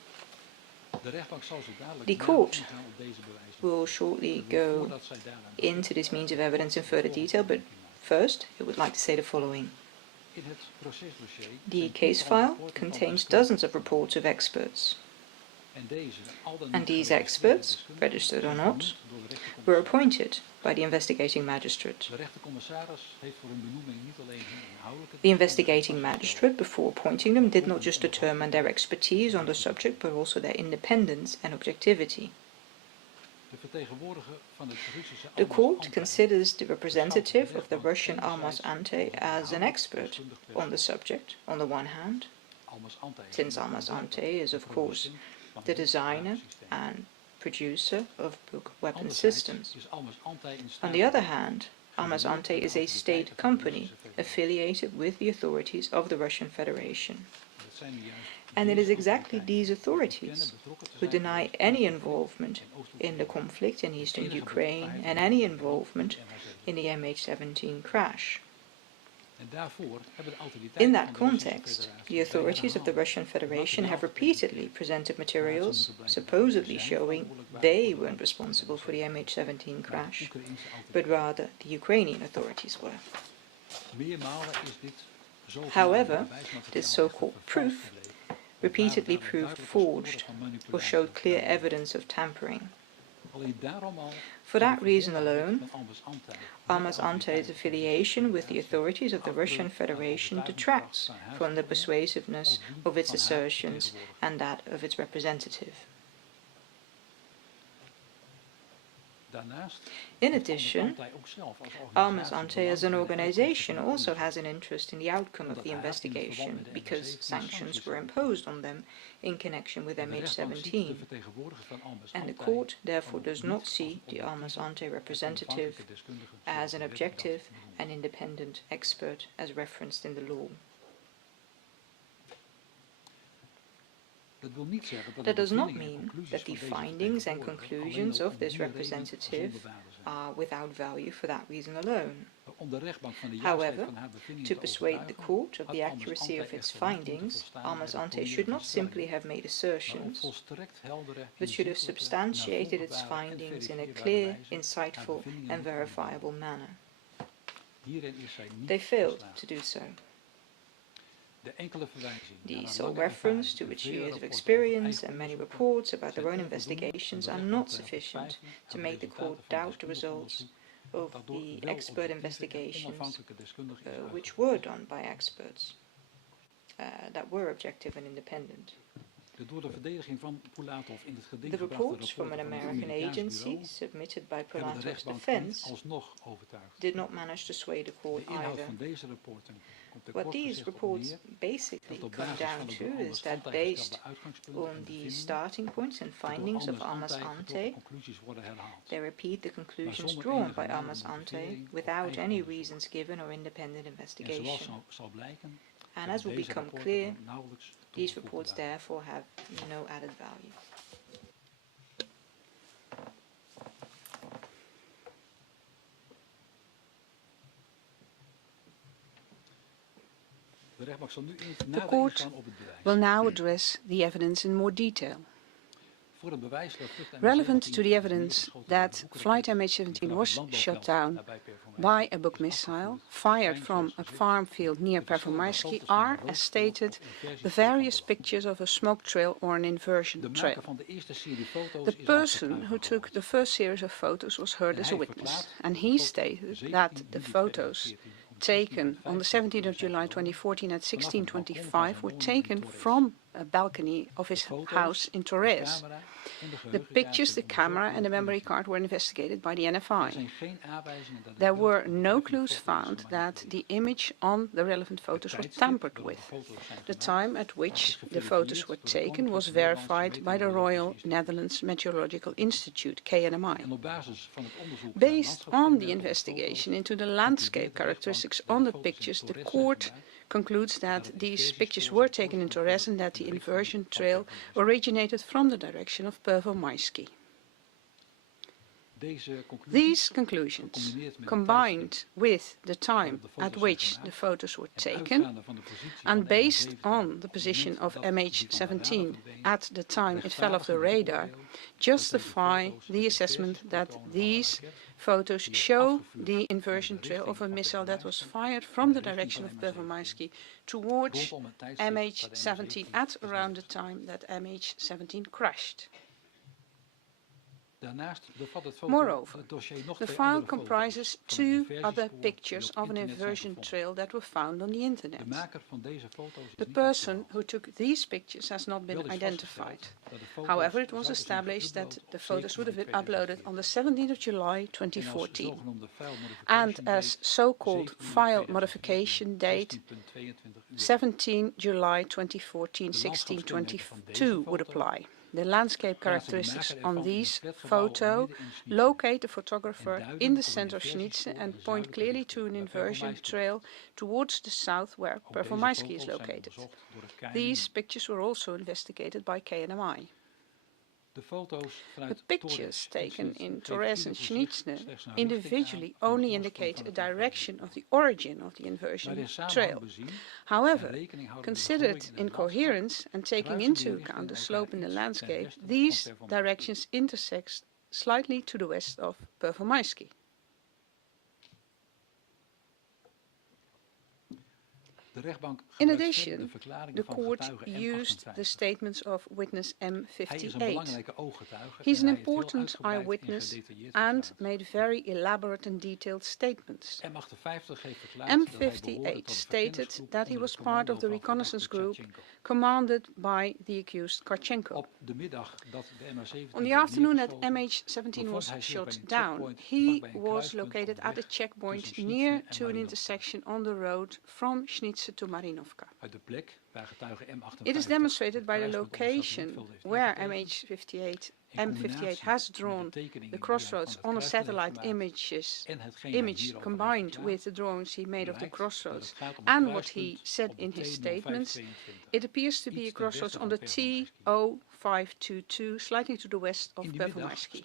The court will shortly go into this means of evidence in further detail, but first it would like to say the following. The case file contains dozens of reports of experts. And these experts, registered or not, were appointed by the investigating magistrate. The investigating magistrate, before appointing them, did not just determine their expertise on the subject, but also their independence and objectivity. The court considers the representative of the Russian Almaz Ante as an expert on the subject, on the one hand, since Almaz Ante is, of course, the designer and producer of Buk weapon systems. On the other hand, Almaz Ante is a state company affiliated with the authorities of the Russian Federation. And it is exactly these authorities who deny any involvement in the conflict in eastern Ukraine and any involvement in the MH17 crash. In that context, the authorities of the Russian Federation have repeatedly presented materials supposedly showing they weren't responsible for the MH17 crash, but rather the Ukrainian authorities were. However, this so-called proof repeatedly proved forged or showed clear evidence of tampering. For that reason alone, Almaz Ante's affiliation with the authorities of the Russian Federation detracts from the persuasiveness of its assertions and that of its representative. In addition, Almaz Ante as an organization also has an interest in the outcome of the investigation because sanctions were imposed on them in connection with MH17, and the court therefore does not see the Almaz Ante representative as an objective and independent expert as referenced in the law. That does not mean that the findings and conclusions of this representative are without value for that reason alone. However, to persuade the court of the accuracy of its findings, Almaz Ante should not simply have made assertions, but should have substantiated its findings in a clear, insightful and verifiable manner. They failed to do so. The sole reference to its years of experience and many reports about their own investigations are not sufficient to make the court doubt the results of the expert investigations which were done by experts that were objective and independent. The reports from an American agency submitted by Pulatov's defense did not manage to sway the court either. What these reports basically come down to is that based on the starting points and findings of Almas Ante, they repeat the conclusions drawn by Almas Ante without any reasons given or independent investigation. And as will become clear, these reports therefore have no added value. The court will now address the evidence in more detail. Relevant to the evidence that flight MH17 was shot down by a Buk missile fired from a farm field near Pervomaisky are, as stated, the various pictures of a smoke trail or an inversion trail. The person who took the first series of photos was heard as a witness, and he stated that the photos taken on the 17th of July 2014 at 16:25 were taken from a balcony of his house in Torres. The pictures, the camera and the memory card were investigated by the NFI. There were no clues found that the image on the relevant photos was tampered with. The time at which the photos were taken was verified by the Royal Netherlands Meteorological Institute, KNMI. Based on the investigation into the landscape characteristics on the pictures, the court concludes that these pictures were taken in Torres and that the inversion trail originated from the direction of Pervomaisky. These conclusions, combined with the time at which the photos were taken, and based on the position of MH17 at the time it fell off the radar, justify the assessment that these photos show the inversion trail of a missile that was fired from the direction of Pervomaisky towards MH17 at around the time that MH17 crashed. Moreover, the file comprises two other pictures of an inversion trail that were found on the internet. The person who took these pictures has not been identified. However, it was established that the photos would have been uploaded on the 17th of July 2014, and as so-called file modification date 17 July 2014, 16:22 would apply. The landscape characteristics on these photo locate the photographer in the center of Schnitze and point clearly to an inversion trail towards the south where Pervomaisky is located. These pictures were also investigated by KNMI. The pictures taken in Torres and Schnitze individually only indicate a direction of the origin of the inversion trail. However, considered in coherence and taking into account the slope in the landscape, these directions intersect slightly to the west of Pervomaisky. In addition, the court used the statements of witness M58. He's an important eyewitness and made very elaborate and detailed statements. M58 stated that he was part of the reconnaissance group commanded by the accused Karchenko. On the afternoon that MH17 was shot down, he was located at a checkpoint near to an intersection on the road from Schnitze to Marinovka. It is demonstrated by the location where M58 has drawn the crossroads on a satellite image combined with the drawings he made of the crossroads and what he said in his statements. It appears to be a crossroads on the T0522, slightly to the west of Pervomaisky.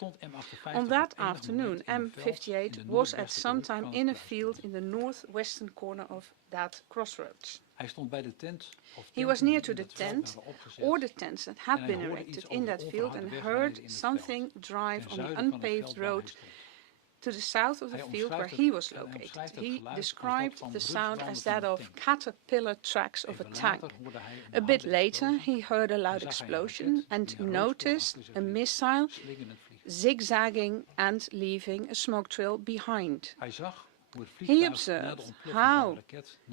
On that afternoon, M58 was at some time in a field in the northwestern corner of that crossroads. He was near to the tent or the tents that had been erected in that field and heard something drive on the unpaved road to the south of the field where he was located. He described the sound as that of caterpillar tracks of a tank. A bit later, he heard a loud explosion and noticed a missile zigzagging and leaving a smoke trail behind. He observed how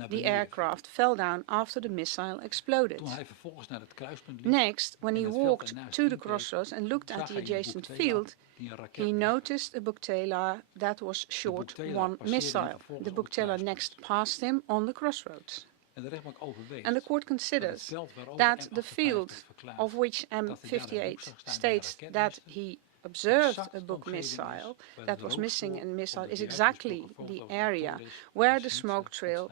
the aircraft fell down after the missile exploded. Next, when he walked to the crossroads and looked at the adjacent field, he noticed a Bukteler that was short one missile. The Bukteler next passed him on the crossroads. And the court considers that the field of which M58 states that he observed a Buk missile that was missing a missile is exactly the area where the smoke trail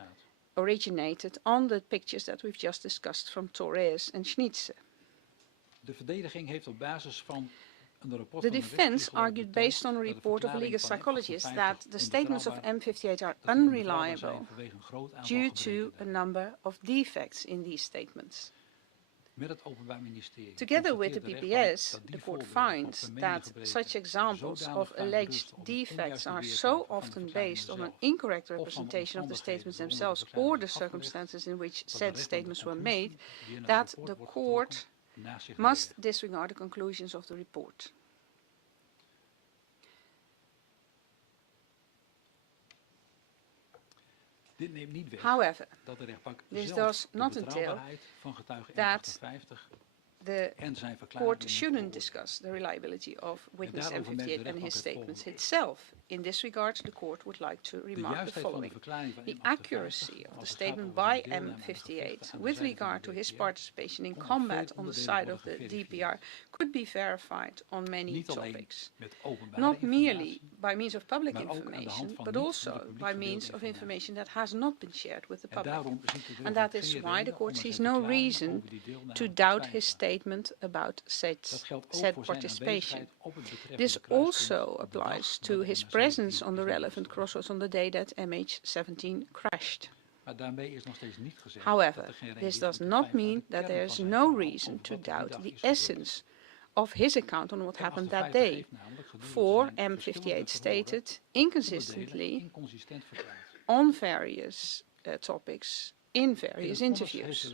originated on the pictures that we've just discussed from Torres and Schnitze. The defense argued based on a report of a legal psychologist that the statements of M58 are unreliable due to a number of defects in these statements. Together with the BPS, the court finds that such examples of alleged defects are so often based on an incorrect representation of the statements themselves or the circumstances in which said statements were made, that the court must disregard the conclusions of the report. However, this does not entail that the court shouldn't discuss the reliability of witness M58 and his statements itself. In this regard, the court would like to remark the following. The accuracy of the statement by M58 with regard to his participation in combat on the side of the DPR could be verified on many topics, not merely by means of public information, but also by means of information that has not been shared with the public. And that is why the court sees no reason to doubt his statement about said participation. This also applies to his presence on the relevant crossroads on the day that MH17 crashed. However, this does not mean that there is no reason to doubt the essence of his account on what happened that day, for M58 stated inconsistently on various topics in various interviews.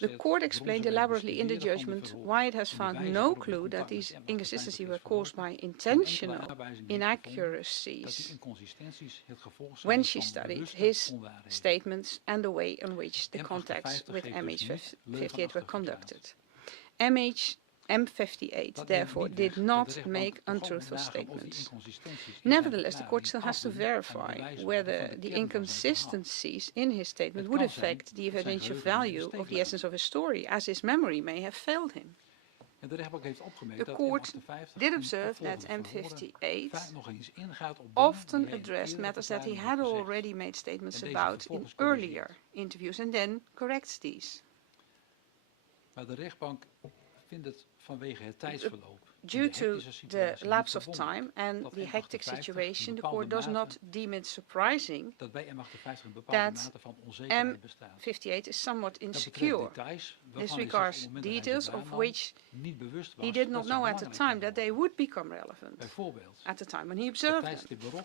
The court explained elaborately in the judgment why it has found no clue that these inconsistencies were caused by intentional inaccuracies when she studied his statements and the way in which the contacts with MH58 were conducted. M58 therefore did not make untruthful statements. Nevertheless, the court still has to verify whether the inconsistencies in his statement would affect the evidential value of the essence of his story, as his memory may have failed him. The court did observe that M58 often addressed matters that he had already made statements about in earlier interviews and then corrects these. Due to the lapse of time and the hectic situation, the court does not deem it surprising that M58 is somewhat insecure. This regards details of which he did not know at the time that they would become relevant at the time when he observed them,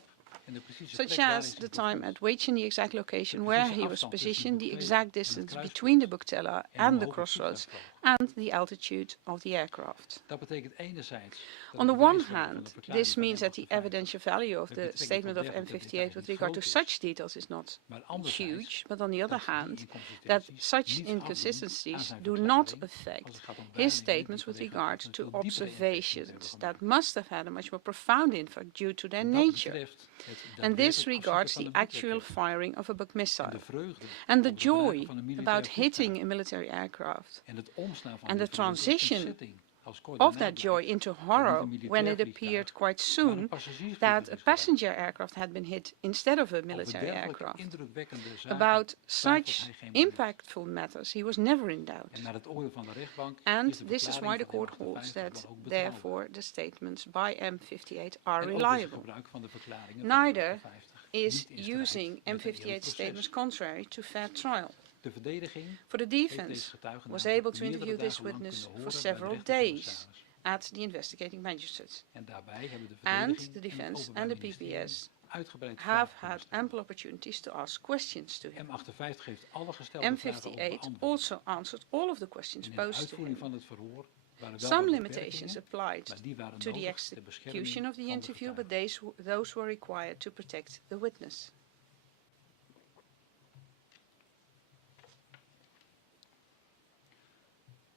such as the time at which and the exact location where he was positioned, the exact distance between the Bukteler and the crossroads, and the altitude of the aircraft. On the one hand, this means that the evidential value of the statement of M58 with regard to such details is not huge, but on the other hand, that such inconsistencies do not affect his statements with regard to observations that must have had a much more profound impact due to their nature. And this regards the actual firing of a Buk missile and the joy about hitting a military aircraft, and the transition of that joy into horror when it appeared quite soon that a passenger aircraft had been hit instead of a military aircraft. About such impactful matters he was never in doubt. And this is why the court holds that, therefore, the statements by M58 are reliable. Neither is using M58 statements contrary to fair trial. For the defense was able to interview this witness for several days at the investigating magistrates. En daarbij hebben de And verdediging the en het defense Openbaar and the Ministerie PPS uitgebreid have vragen had gesteld. ample opportunities to ask questions to him. M58 heeft alle gestelde vragen ook M58 beantwoord. also answered all of the questions En in de posed to uitvoering him. van het verhoor waren wel Some wat limitations beperkingen, applied maar die waren to the nodig ter bescherming execution of the van de interview, but getuigen. those were required to protect the witness.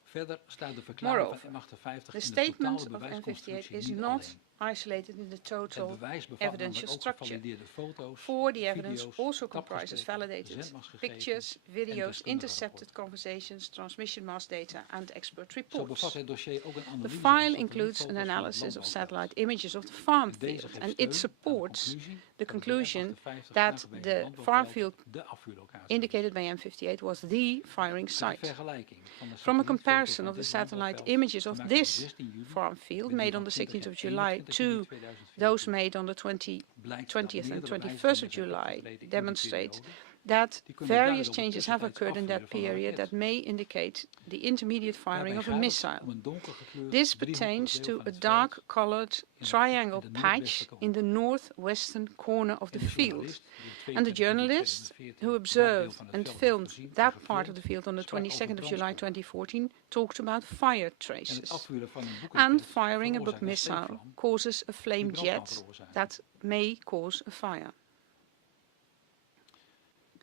Verder staat de verklaring Moreover, van M58 the in de statement totale of M58 bewijsconstructie is niet not alleen. isolated in the Het total bewijs bevat namelijk evidential ook structure, gevalideerde foto's, for the evidence video's, also comprises tapgesprekken, validated zendmastgegevens pictures, en videos, deskundige intercepted rapporten. conversations, transmission mass data, and expert Zo reports. bevat het dossier ook een The analyse file van includes an satellietfoto's van het analysis of landbouwveld. satellite images of the farm En deze field, geeft and steun it aan supports de the conclusion M58 that nabij the het farm landbouwveld field de afvuurlocatie is. indicated by M58 was the firing Ter site. vergelijking van de From a satellietfoto's comparison van of the dit satellite landbouwveld, images of gemaakt op this 16 juli, farm field met die made van on the 16th of 20 en July 21 juli to 2014, those made on the 20th blijkt dat and meerdere 21st of wijzigingen zijn July opgetreden in die demonstrate periode, that die kunnen various duiden op changes het have tussentijds occurred in that afvuren van een period raket. that may indicate the intermediate firing Daarbij of a gaat het missile. om een donkergekleurd This driehoekig pertains deel to van a het veld dark-colored triangle de patch noordwestelijke in hoek. the northwestern corner of the En de field. journalist die op And the 22 juli journalist 2014 who dat deel observed van het and veld heeft filmed gezien en that part of gefilmd, the field on the sprak over 22nd of July brandsporen. 2014 talked about fire En het traces. afvuren van een And boekraket firing a veroorzaakt book een missile steekvlam causes a flame die brand kan jet veroorzaken. that may cause a fire.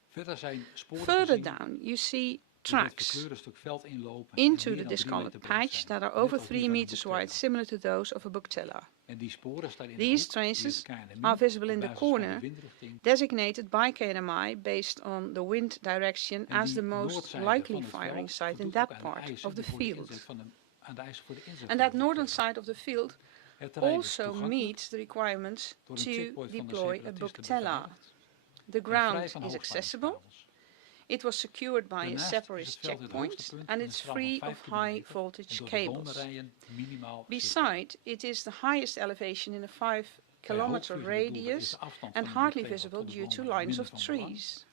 Verder zijn sporen Further gezien down, you see die dit tracks verkleurde stuk veld inlopen into en the meer dan 3 discolored meter breed patch zijn, that are net over als 3 die van een meters wide, boekteller. similar to those of a bookteller. En die sporen staan in de These hoek die traces het KNMI are visible op in the basis van de corner windrichting designated by KNMI based on the wind direction en as the die most noordzijde likely van het firing veld site in voldoet ook that aan de part eisen of the die voor de field. inzet van de, aan de eisen voor de inzet And van that de northern boekteller. side of the field Het terrein is also toegankelijk meets the requirements door een to checkpoint van de deploy a separatisten bookteller. beveiligd The en vrij ground van is accessible. hoogspanningskabels. It was secured by a Daarnaast is separatist het veld het checkpoint hoogste punt and in een it's straal van free 5 of high kilometer en voltage door de cables. bomenrijen minimaal zichtbaar. Beside, it is the highest elevation in a 5 Bij kilometer hoogvliegende doelen is radius de afstand and van een hardly boekteler visible tot de due to bomen lines minder of van belang. trees.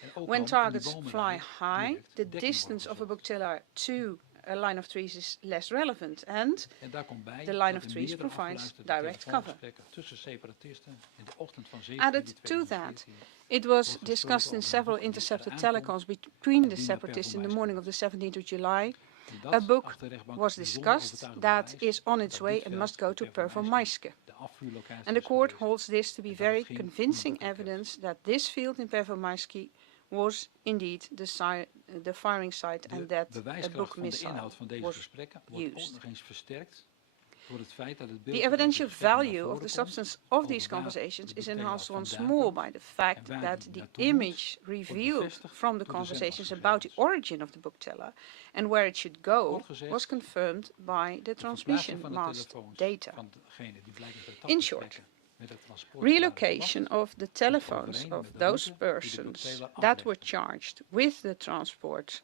En ook When kan targets die fly bomenrijen high, direct the dekking worden distance of a gezocht. bookteller to a line of trees is less relevant and En daar komt bij the line dat of er trees meerdere provides afgeluisterde direct cover. telefoongesprekken tussen separatisten in de ochtend van 7 Added juli to that, 2014 it was wordt discussed gesproken in over een several boek die intercepted eraan komt telecoms between the en die naar separatists in the morning of the Performance 17th of July. komt. A Dat book achter de rechtbank was bijzonder discussed overtuigend that bewijs is on its dat way dit and veld must go de to Performance Performance. de afvuurlocatie And the is court geweest holds this to be en dat very het ging om een convincing boekraket. evidence that this field in Performance was indeed the firing site and De that a bewijskracht book van de missile inhoud van deze was gesprekken wordt ook used. nog eens versterkt door het feit dat het beeld The uit deze evidential gesprekken naar value of voren the komt substance of over these waar conversations de is boekteller enhanced once vandaan more komt by the en fact waar that die the naartoe moet, image wordt revealed bevestigd from the door de conversations about the zendmastgegevens. origin of the bookteller and where it should go Kort gezegd, was confirmed by the de transmission verplaatsing van de mast telefoons data. van degene die blijkbaar de In short, tapgesprekken met het transport waren relocation belast, of the telephones overeen of met de those route die de persons boekteler that were aflegde. charged with the transport,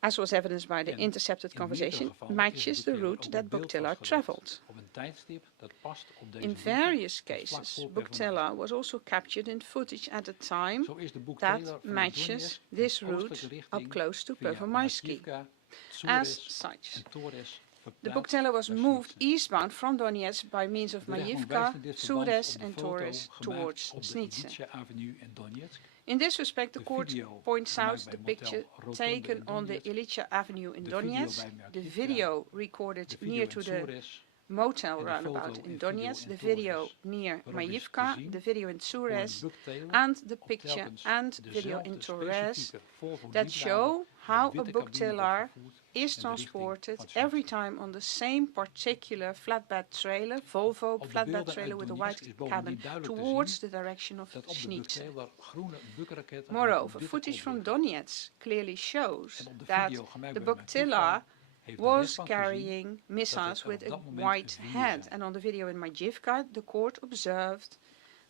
as was evidenced by the En intercepted in meerdere conversation, gevallen is matches de the boekteller route ook that op beeld bookteller vastgelegd traveled. op een tijdstip dat past op deze In route various tot vlak cases, voor bookteller Performance. was also captured in footage at a time Zo is de boekteler that vanuit matches Donetsk this in route oostelijke up richting close to via Performance. Makivka, As Tsures such, en Torres the verplaatst bookteller was naar moved Snitsen. eastbound from Donetsk by means of De rechtbank Majivka, wijst in dit verband Sures op de and foto Torres gemaakt towards op de Snitsen. Ilitcha Avenue in Donetsk. In this respect, the De court video points gemaakt out bij the Motel picture Rotonde taken in on the Donetsk. Ilitcha Avenue in De video Donetsk, bij the Makivka. video De recorded video near in to the Tsures motel en de roundabout foto in en Donetsk, video the in video Torres. near Waarop is te Majivka, zien the video in hoe een Tsures, boekteler and the op picture telkens and video in dezelfde Torres specifieke voorvoerbare that show how a witte cabine wordt bookteller vervoerd is in de richting transported van every Snitsen. time on the same particular flatbed trailer, Volvo Op de flatbed beelden trailer uit with a Donetsk white is bovendien cabin duidelijk te towards zien the direction of dat op de Snitsen. boekteler groene bukraketten Moreover, met footage witte from kopliggen. Donetsk clearly shows En op de that video gemaakt the bij bookteller Makivka heeft de was rechtbank gezien carrying missiles er op with a dat moment white 4 head. zijn. And on the video in Majivka, the court observed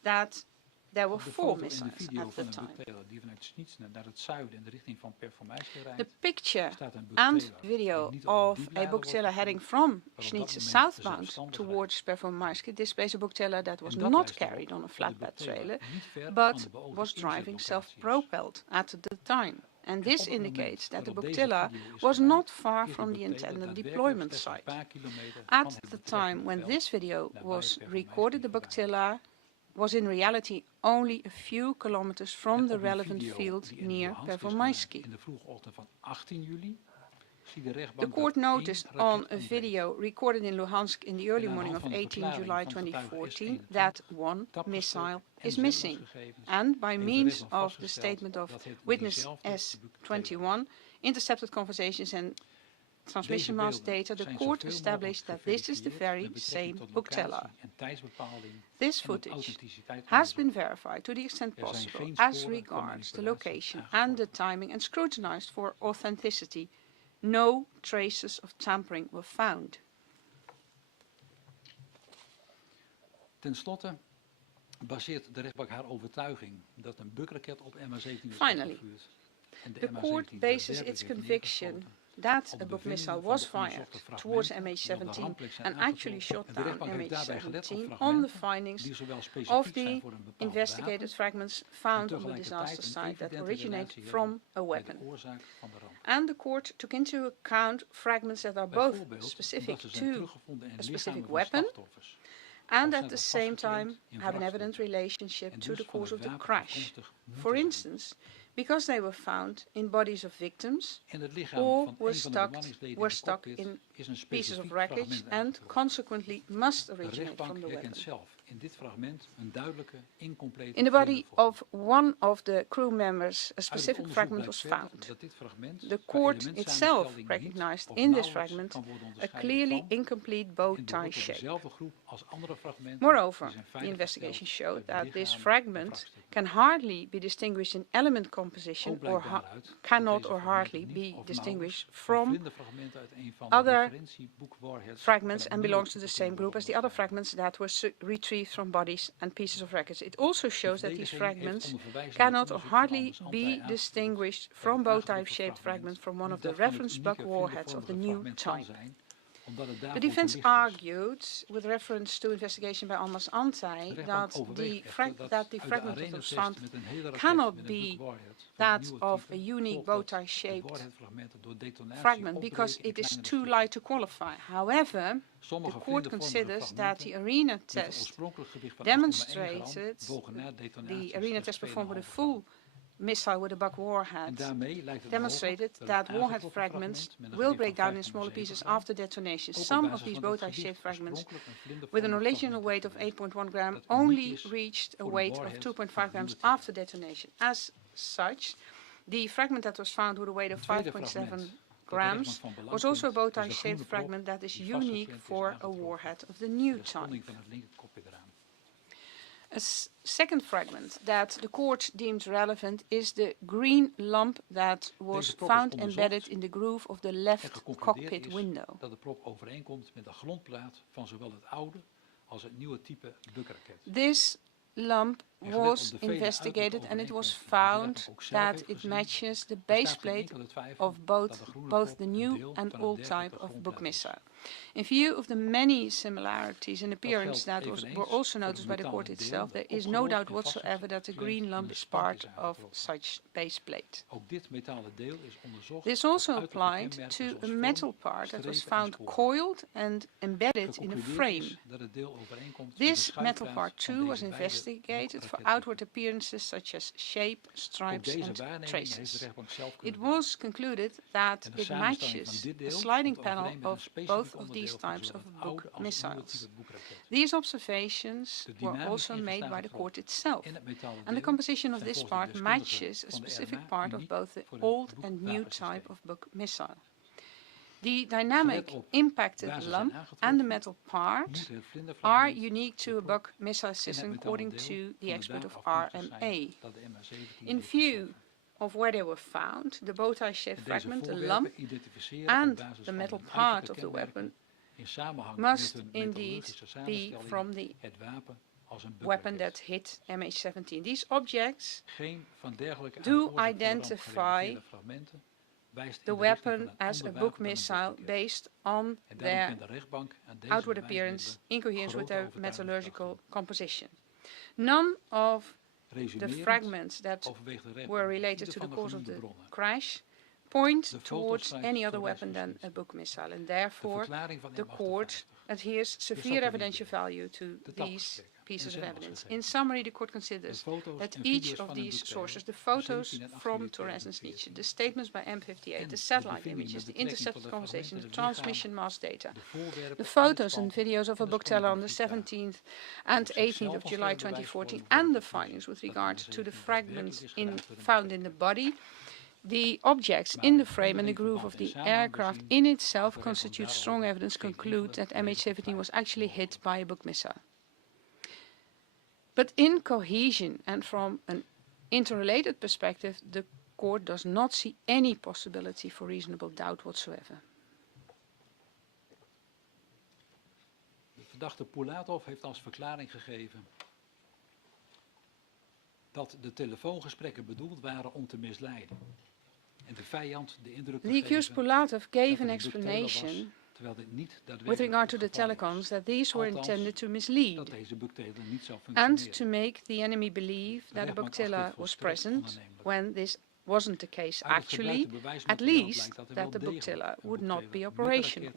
that there were Op de 4 foto en de missiles video at the van een time. boekteler die vanuit Snitsen naar het zuiden in de richting van Performance The rijdt, picture staat een and boekteler video die niet op of de a dieplader bookteller wordt heading gevoerd, from dat Snitsen moment southbound zelfstandig towards Performance displays a bookteller that was En dat not wijst erop carried on a dat de flatbed boekteler trailer, niet ver van but de beoogde was driving inzetlocatie is. self-propelled at the time. and this indicates that the Buktilla was not far from the intended deployment site. At the time when this video was recorded, the Buktilla was in reality only a few kilometers from the relevant field near Pervomaiski. The court noticed on a video recorded in Luhansk in the early morning of 18 July 2014 that one missile is missing, and by means of the statement of witness S21, intercepted conversations and transmission mast data, the court established that this is the very same Buktilla. This footage has been verified to the extent possible as regards the location and the timing and scrutinized for authenticity. No traces of tampering were found. Ten slotte baseert de rechtbank haar overtuiging dat een bukraket op MH17 was afgevuurd. The court bases its conviction that a Buk missile was fired towards MH17 and actually shot down MH17 on the findings of the investigated fragments found on the disaster site that originate from a weapon. And the court took into account fragments that are both specific to a specific weapon and at the same time have an evident relationship to the cause of the crash. For instance, because they were found in bodies of victims or were stuck in pieces of wreckage and consequently must originate from the weapon. In the body of one of the crew members, a specific fragment was found. The court itself recognized in this fragment a clearly incomplete bow tie shape. Moreover, the investigation showed that this fragment can hardly be distinguished in element composition or cannot or hardly be distinguished from other fragments and belongs to the same group as the other fragments that were retrieved from bodies and pieces of wreckage. It also shows that these fragments cannot or hardly be distinguished from bow-type shaped fragments from one of the reference Buk warheads of the new type. The defense argued, with reference to investigation by Almas Antij, that the fragment that was found cannot be that of a unique bow-tie shaped fragment because it is too light to qualify. However, the court considers that the arena test demonstrated, the arena test performed with a full missile with a Buk warhead demonstrated that warhead fragments will break down in smaller pieces after detonation. Some of these bow-tie shaped fragments with an original weight of 8.1 grams only reached a weight of 2.5 grams after detonation. As such, the fragment that was found with a weight of 5.7 grams was also a bow-tie shaped fragment that is unique for a warhead of the new type. A second fragment that the court deemed relevant is the green lump that was found embedded in the groove of the left cockpit window. This lump was investigated and it was found that it matches the base plate of both the new and old type of Buk missile. In view of the many similarities in appearance that were also noticed by the court itself, there is no doubt whatsoever that the green lump is part of such base plate. This also applied to a metal part that was found coiled and embedded in a frame. This metal part too was investigated for outward appearances such as shape, stripes and traces. It was concluded that it matches the sliding panel of both of these types of Buk missiles. These observations were also made by the court itself, and the composition of this part matches a specific part of both the old and new type of Buk missile. The dynamic impacted lump and the metal part are unique to a Buk missile system according to the expert of RMA. In view of where they were found, the bow-tie shaped fragment, the lump, and the metal part of the weapon must indeed be from the weapon that hit MH17. These objects do identify the weapon as a Buk missile based on their outward appearance in coherence with their metallurgical composition. None of the fragments that were related to the cause of the crash point towards any other weapon than a Buk missile, and therefore the court adheres severe evidential value to these pieces of evidence. In summary, the court considers that each of these sources, the photos from Torres and Snitch, the statements by M58, the satellite images, the intercepted conversations, the transmission mass data, the photos and videos of a book teller on the 17th and 18th of July 2014, and the findings with regard to the fragments found in the body, the objects in the frame and the groove of the aircraft in itself constitute strong evidence to conclude that MH17 was actually hit by a Buk missile. But in cohesion and from an interrelated perspective, the court does not see any possibility for reasonable doubt whatsoever. De verdachte Pulatov heeft als verklaring gegeven dat de telefoongesprekken bedoeld waren om te misleiden. En de vijand de indruk te geven. The accused Pulatov gave an explanation with regard to the telecoms that these were intended to mislead and to make the enemy believe that a Buktilla was present when this wasn't the case actually, at least that the Buktilla would not be operational.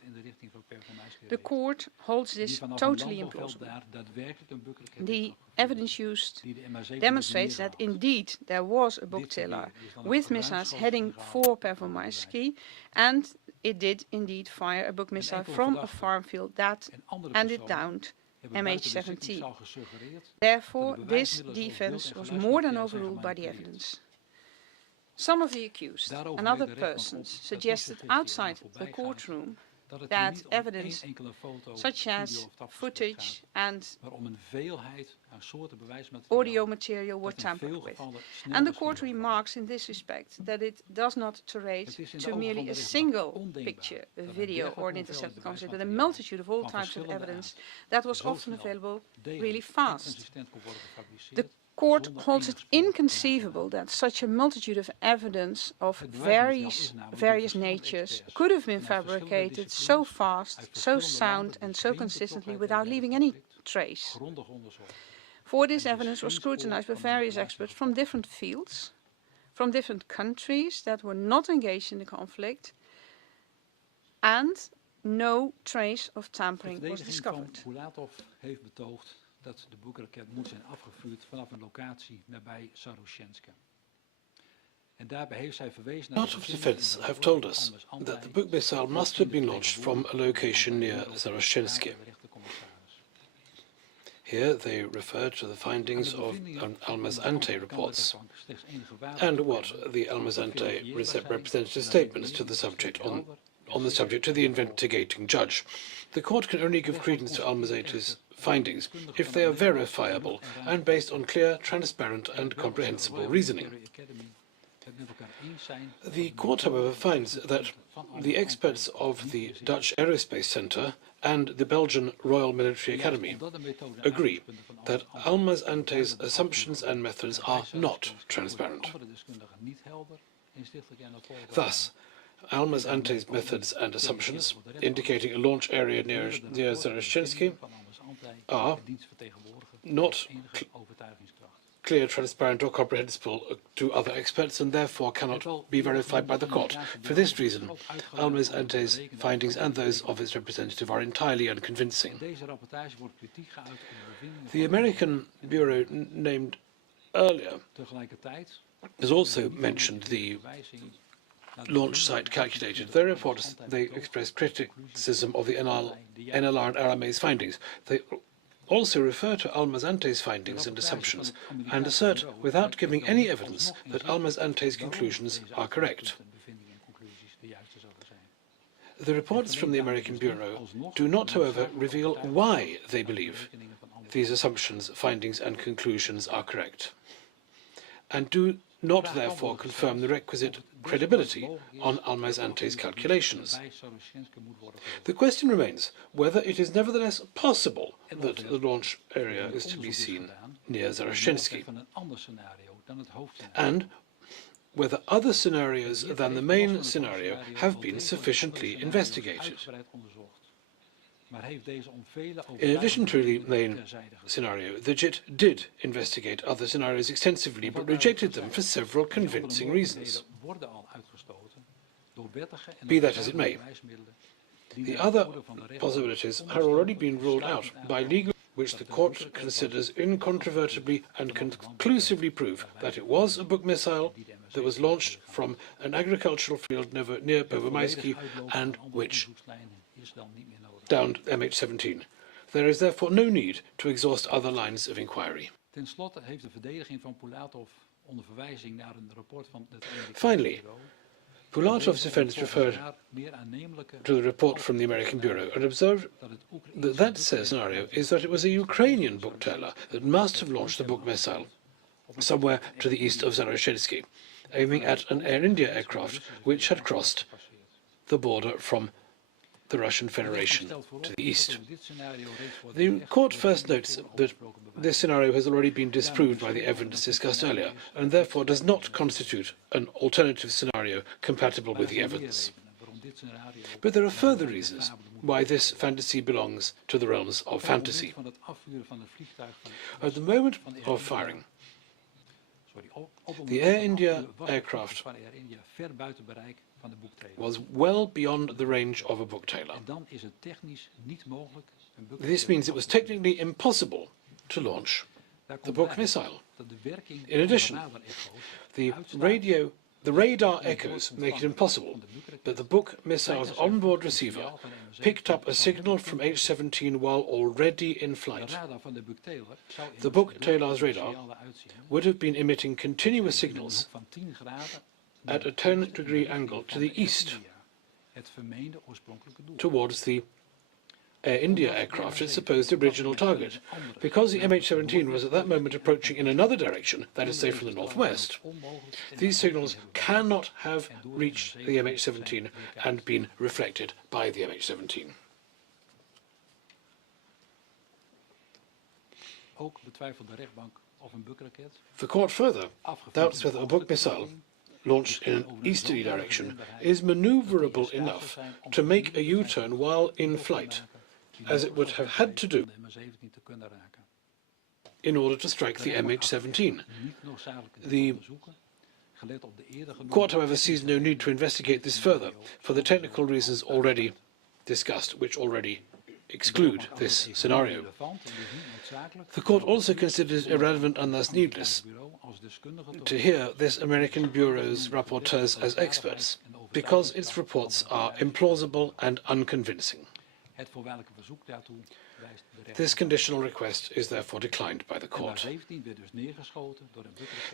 The court holds this totally implausible. The evidence used demonstrates that indeed there was a Buktilla with missiles heading for Pervomaisky, and it did indeed fire a Buk missile from a farm field and it downed MH17. Therefore, this defense was more than overruled by the evidence. Some of the accused and other persons suggested outside the courtroom that evidence such as footage and audio material were tampered with. And the court remarks in this respect that it does not terrate to merely a single picture, a video or an intercepted conversation, but a multitude of all types of evidence that was often available really fast. The court holds it inconceivable that such a multitude of evidence of various natures could have been fabricated so fast, so sound and so consistently without leaving any trace. For this evidence was scrutinized by various experts from different fields, from different countries that were not engaged in the conflict, and no trace of tampering was discovered. Dat de Buk-raket moet zijn afgevuurd vanaf een locatie nabij Saroshenska. En daarbij heeft zij verwezen naar Part of the defense have told us that the Buk missile must have been launched from a location near Saroshenska. Here they refer to the findings of Almaz-Ante reports and what the Almaz-Ante representative statements to the subject on the subject to the investigating judge. The court can only give credence to Almaz-Ante's findings if they are verifiable and based on clear, transparent and comprehensible reasoning. The court, however, finds that the experts of the Dutch Aerospace Centre and the Belgian Royal Military Academy agree that Almaz-Ante's assumptions and methods are not transparent. Thus, Almaz-Ante's methods and assumptions, indicating a launch area near Zaroshenski, are not clear, transparent or comprehensible to other experts and therefore cannot be verified by the court. For this reason, Almaz-Ante's findings and those of its representative are entirely unconvincing. The American Bureau named earlier has also mentioned the launch site calculated. Their reports, they express criticism of the NLR and RMA's findings. They also refer to Almaz-Ante's findings and assumptions and assert, without giving any evidence, that Almaz-Ante's conclusions are correct. The reports from the American Bureau do not, however, reveal why they believe these assumptions, findings and conclusions are correct, and do not therefore confirm the requisite credibility on Almaz-Ante's calculations. The question remains whether it is nevertheless possible that the launch area is to be seen near Zaroshenski, and whether other scenarios than the main scenario have been sufficiently investigated. In addition to the main scenario, the JIT did investigate other scenarios extensively, but rejected them for several convincing reasons. Be that as it may, the other possibilities have already been ruled out by legal, which the court considers incontrovertibly and conclusively prove that it was a book missile that was launched from an agricultural field near Pervomaisky and which downed MH17. There is therefore no need to exhaust other lines of inquiry. Finally, Pulatov's defense referred to the report from the American Bureau and observed that that scenario is that it was a Ukrainian booktailer that must have launched the book missile somewhere to the east of Zaroshenski, aiming at an Air India aircraft which had crossed the border from the Russian Federation to the east. The court first notes that this scenario has already been disproved by the evidence discussed earlier, and therefore does not constitute an alternative scenario compatible with the evidence. But there are further reasons why this fantasy belongs to the realms of fantasy. At the moment of firing, the Air India aircraft was well beyond the range of a booktailer. This means it was technically impossible to launch the book missile. In addition, the radar echoes make it impossible that the book missile's onboard receiver picked up a signal from H-17 while already in flight. The booktailer's radar would have been emitting continuous signals at a 10-degree angle to the east, towards the Air India aircraft, its supposed original target. Because the MH17 was at that moment approaching in another direction, that is, say from the northwest, these signals cannot have reached the MH17 and been reflected by the MH17. The court further doubts whether a book missile launched in an easterly direction is maneuverable enough to make a U-turn while in flight, as it would have had to do in order to strike the MH17. The court, however, sees no need to investigate this further for the technical reasons already discussed, which already exclude this scenario. The court also considers irrelevant and thus needless to hear this American Bureau's rapporteurs as experts, because its reports are implausible and unconvincing. This conditional request is therefore declined by the court.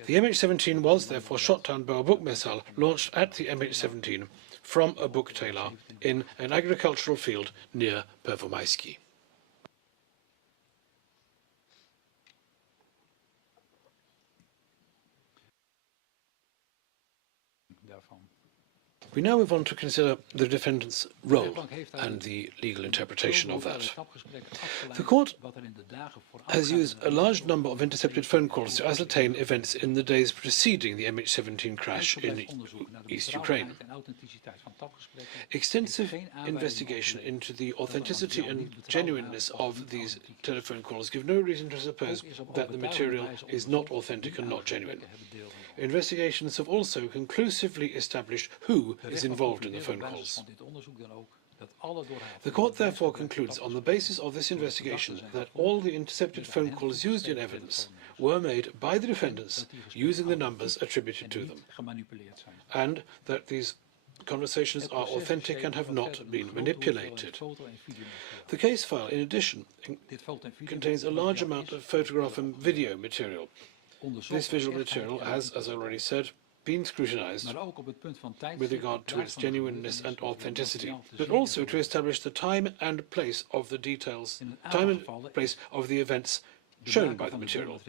The MH17 was therefore shot down by a book missile launched at the MH17 from a booktailer in an agricultural field near Pervomaisky. We now move on to consider the defendant's role and the legal interpretation of that. The court has used a large number of intercepted phone calls to ascertain events in the days preceding the MH17 crash in East Ukraine. Extensive investigation into the authenticity and genuineness of these telephone calls give no reason to suppose that the material is not authentic and not genuine. Investigations have also conclusively established who is involved in the phone calls. The court therefore concludes on the basis of this investigation that all the intercepted phone calls used in evidence were made by the defendants using the numbers attributed to them, and that these conversations are authentic and have not been manipulated. The case file, in addition, contains a large amount of photograph and video material. This visual material has, as I already said, been scrutinized with regard to its genuineness and authenticity, but also to establish the time and place of the details, time and place of the events shown by the material.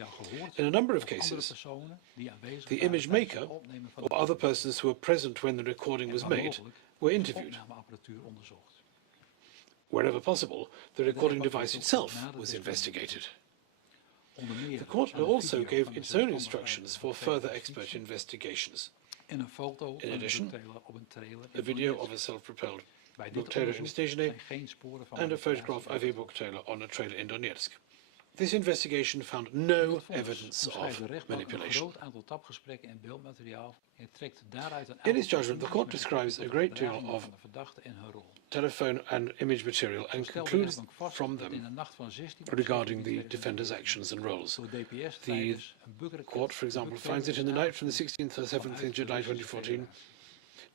In a number of cases, the image maker or other persons who were present when the recording was made were interviewed. Wherever possible, the recording device itself was investigated. The court also gave its own instructions for further expert investigations. In addition, a video of a self-propelled book trailer in Snezhny, and a photograph of a book trailer on a trailer in Donetsk. This investigation found no evidence of manipulation. In its judgment, the court describes a great deal of telephone and image material and concludes from them regarding the defenders' actions and roles. The court, for example, finds that in the night from the 16th to 17th July 2014,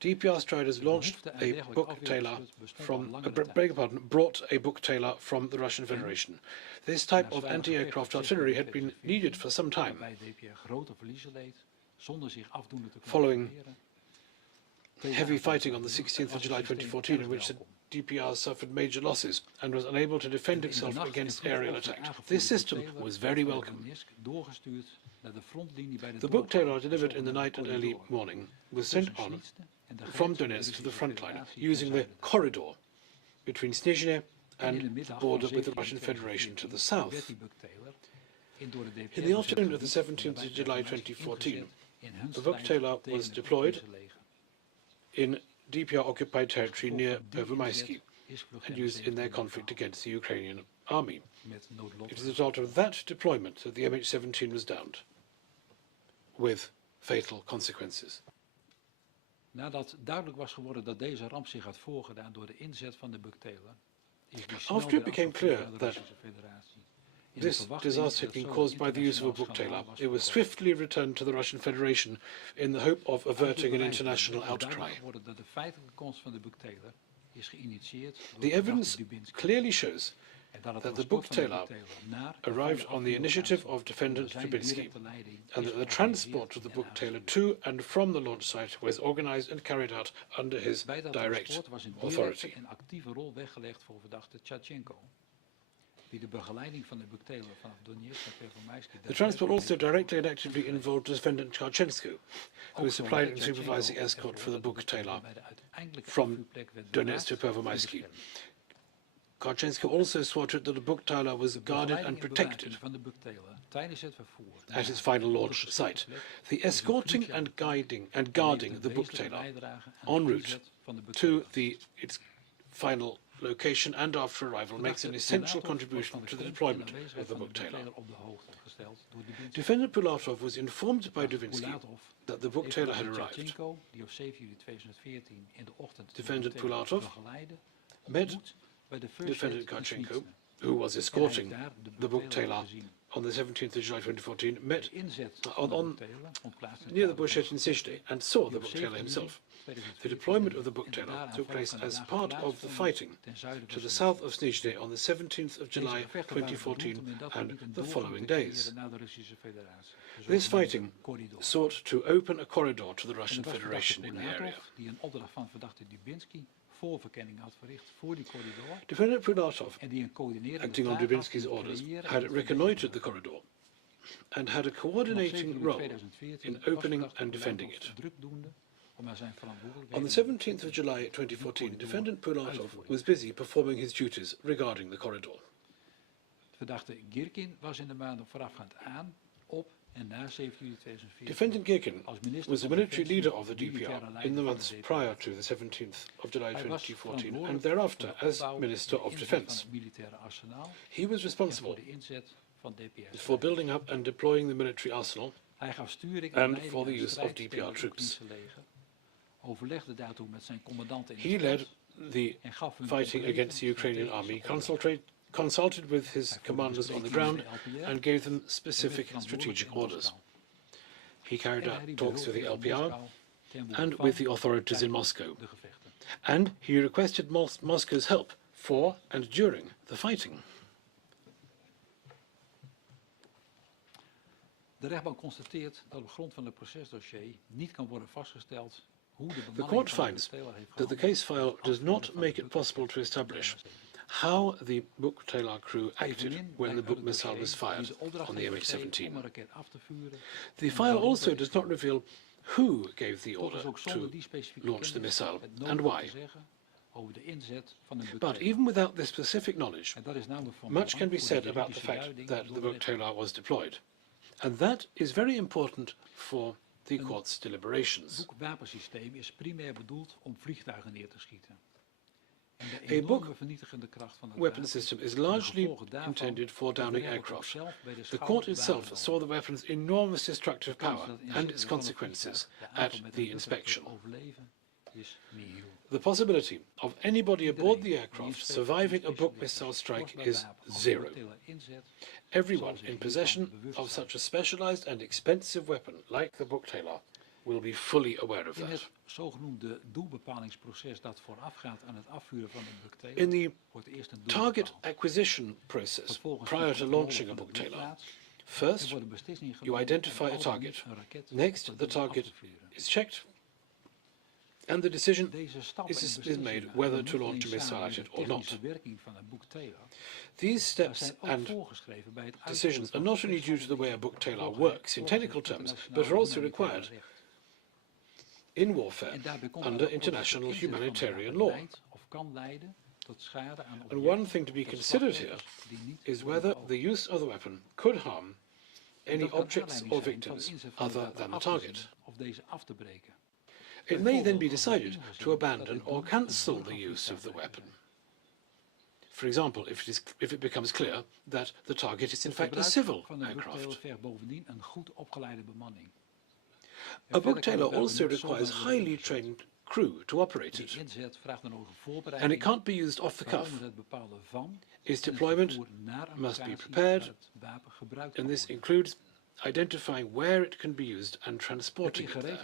DPR striders launched a book trailer brought a book trailer from the Russian Federation. This type of anti-aircraft artillery had been needed for some time. Following heavy fighting on the 16th of July 2014, in which the DPR suffered major losses and was unable to defend itself against aerial attack. This system was very welcome. The book trailer delivered in the night and early morning was sent on from Donetsk to the front line using the corridor between Snezhny and the border with the Russian Federation to the south. In the afternoon of the 17th of July 2014, the book trailer was deployed in DPR-occupied territory near Pervomaisky and used in their conflict against the Ukrainian army. It is a result of that deployment that the MH17 was downed, with fatal consequences. Nadat duidelijk was geworden dat deze ramp zich had voorgedaan door de inzet van de buktailer, after it became clear that this disaster had been caused by the use of a book trailer, it was swiftly returned to the Russian Federation in the hope of averting an international outcry. The evidence clearly shows that the book trailer arrived on the initiative of Defendant Dubinsky, and that the transport of the book trailer to and from the launch site was organized and carried out under his direct authority. The transport also directly and actively involved Defendant Jarchenko, who supplied and supervised the escort for the book trailer from Donetsk to Pervomaisky. Jarchenko also saw to it that the book trailer was guarded and protected at its final launch site. The escorting and guarding the book trailer en route to its final location and after arrival makes an essential contribution to the deployment of the book trailer. Defendant Pulatov was informed by Dubinsky that the book trailer had arrived. Defendant Pulatov met Defendant Karchenko, who was escorting the book trailer on the 17th of July 2014, met near the bushette in Snezhny and saw the book trailer himself. The deployment of the book trailer took place as part of the fighting to the south of Snezhny on the 17th of July 2014 and the following days. This fighting sought to open a corridor to the Russian Federation in the area. Defendant Pulatov, acting on Dubinsky's orders, had reconnoitred the corridor and had a coordinating role in opening and defending it. On the 17th of July 2014, Defendant Pulatov was busy performing his duties regarding the corridor. Defendant Girkin was the military leader of the DPR in the months prior to the 17th of July 2014 and thereafter as Minister of Defense. He was responsible for building up and deploying the military arsenal and for the use of DPR troops. He led the fighting against the Ukrainian army, consulted with his commanders on the ground and gave them specific strategic orders. He carried out talks with the LPR and with the authorities in Moscow, and he requested Moscow's help for and during the fighting. De rechtbank constateert dat op grond van het procesdossier niet kan worden vastgesteld hoe de The bemanning court van de finds boektrailer heeft that the case file does not make it possible to establish how the book trailer crew acted when the book missile was fired on the MH17. The file also does not reveal who gave the order to launch the missile and why. But even without this specific knowledge, much can be said about the fact that the book trailer was deployed. And that is very important for the court's deliberations. A book weapon system is largely intended for downing aircraft. The court itself saw the weapon's enormous destructive power and its consequences at the inspection. The possibility of anybody aboard the aircraft surviving a book missile strike is zero. Everyone in possession of such a specialized and expensive weapon like the book tailor will be fully aware of that. In the target acquisition process prior to launching a book tailor, first you identify a target, next the target is checked, and the decision is made whether to launch a missile at it or not. These steps and decisions are not only due to the way a book tailor works in technical terms, but are also required in warfare under international humanitarian law. And one thing to be considered here is whether the use of the weapon could harm any objects or victims other than the target. It may then be decided to abandon or cancel the use of the weapon. For example, if it becomes clear that the target is in fact a civil aircraft. A book tailor also requires highly trained crew to operate it, and it can't be used off the cuff. Its deployment must be prepared, and this includes identifying where it can be used and transporting it there.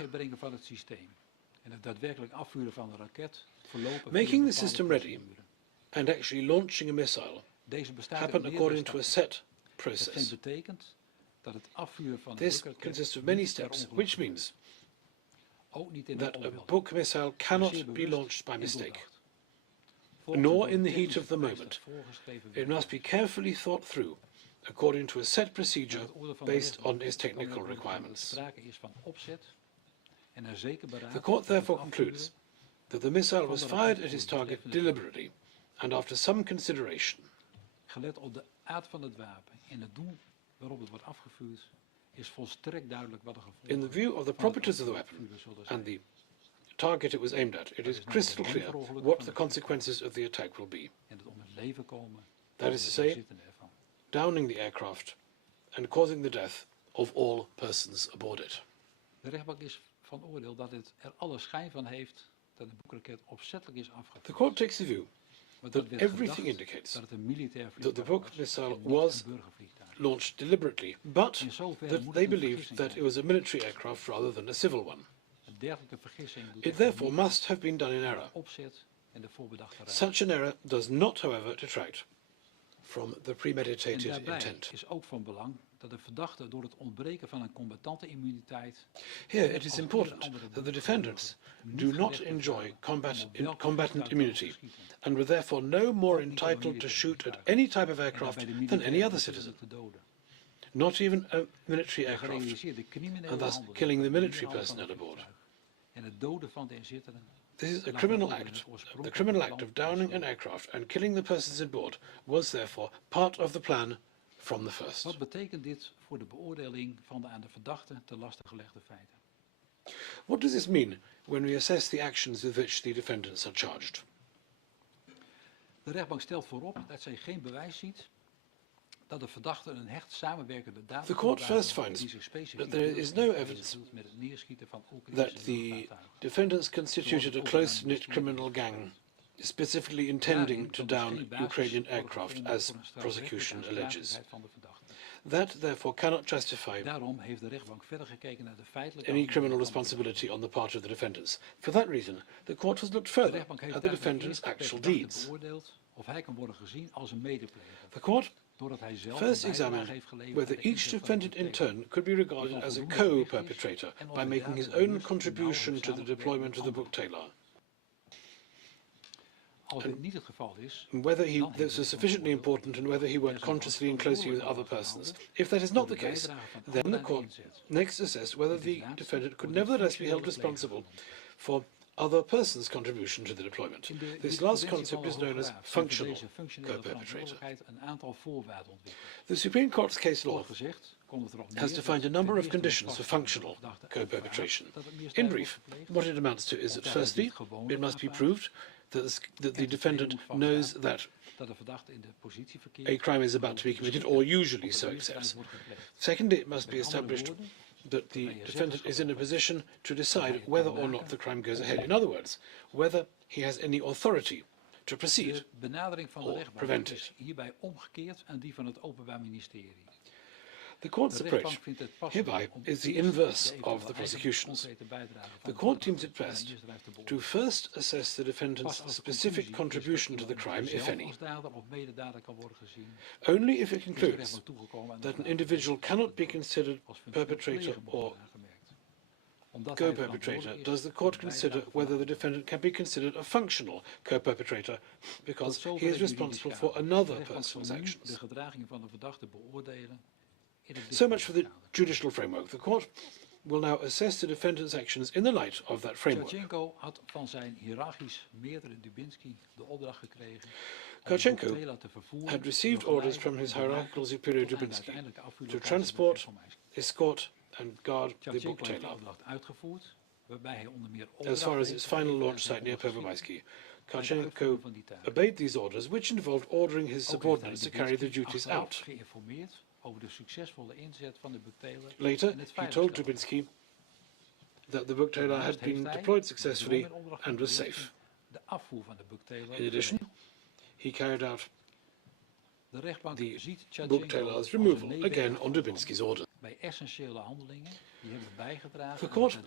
Making the system ready and actually launching a missile happen according to a set process. This consists of many steps, which means that a book missile cannot be launched by mistake, nor in the heat of the moment. It must be carefully thought through according to a set procedure based on its technical requirements. The court therefore concludes that the missile was fired at its target deliberately and after some consideration. In the view of the properties of the weapon and the target it was aimed at, it is crystal clear what the consequences of the attack will be. That is to say, downing the aircraft and causing the death of all persons aboard it. The court takes the view that everything indicates that the book missile was launched deliberately, but that they believed that it was a military aircraft rather than a civil one. It therefore must have been done in error. Such an error does not, however, detract from the premeditated intent. Here it is important that the defendants do not enjoy combatant immunity and were therefore no more entitled to shoot at any type of aircraft than any other citizen, not even a military aircraft, and thus killing the military personnel aboard. This is a criminal act. The criminal act of downing an aircraft and killing the persons aboard was therefore part of the plan from the first. What does this mean when we assess the actions with which the defendants are charged? The court first finds that there is no evidence that the defendants constituted a close-knit criminal gang specifically intending to down Ukrainian aircraft, as prosecution alleges. That, therefore, cannot justify any criminal responsibility on the part of the defendants. For that reason, the court has looked further at the defendants' actual deeds. The court first examined whether each defendant in turn could be regarded as a co-perpetrator by making his own contribution to the deployment of the book tailor. And whether this was sufficiently important and whether he worked consciously and closely with other persons. If that is not the case, then the court next assessed whether the defendant could nevertheless be held responsible for other persons' contribution to the deployment. This last concept is known as functional co-perpetrator. The Supreme Court's case law has defined a number of conditions for functional co-perpetration. In brief, what it amounts to is that firstly, it must be proved that the defendant knows that a crime is about to be committed, or usually so accepts. Secondly, it must be established that the defendant is in a position to decide whether or not the crime goes ahead. In other words, whether he has any authority to proceed or prevent it. The court's approach hereby is the inverse of the prosecution's. The court deems it best to first assess the defendant's specific contribution to the crime, if any. Only if it concludes that an individual cannot be considered perpetrator or co-perpetrator does the court consider whether the defendant can be considered a functional co-perpetrator because he is responsible for another person's actions. So much for the judicial framework. The court will now assess the defendant's actions in the light of that framework. Karchenko had received orders from his hierarchical superior Dubinsky to transport, escort and guard the booktailer. As far as its final launch site near Pervomaisky, Karchenko obeyed these orders, which involved ordering his subordinates to carry the duties out. Later, he told Dubinsky that the booktailer had been deployed successfully and was safe. In addition, he carried out the booktailer's removal, again on Dubinsky's order. The court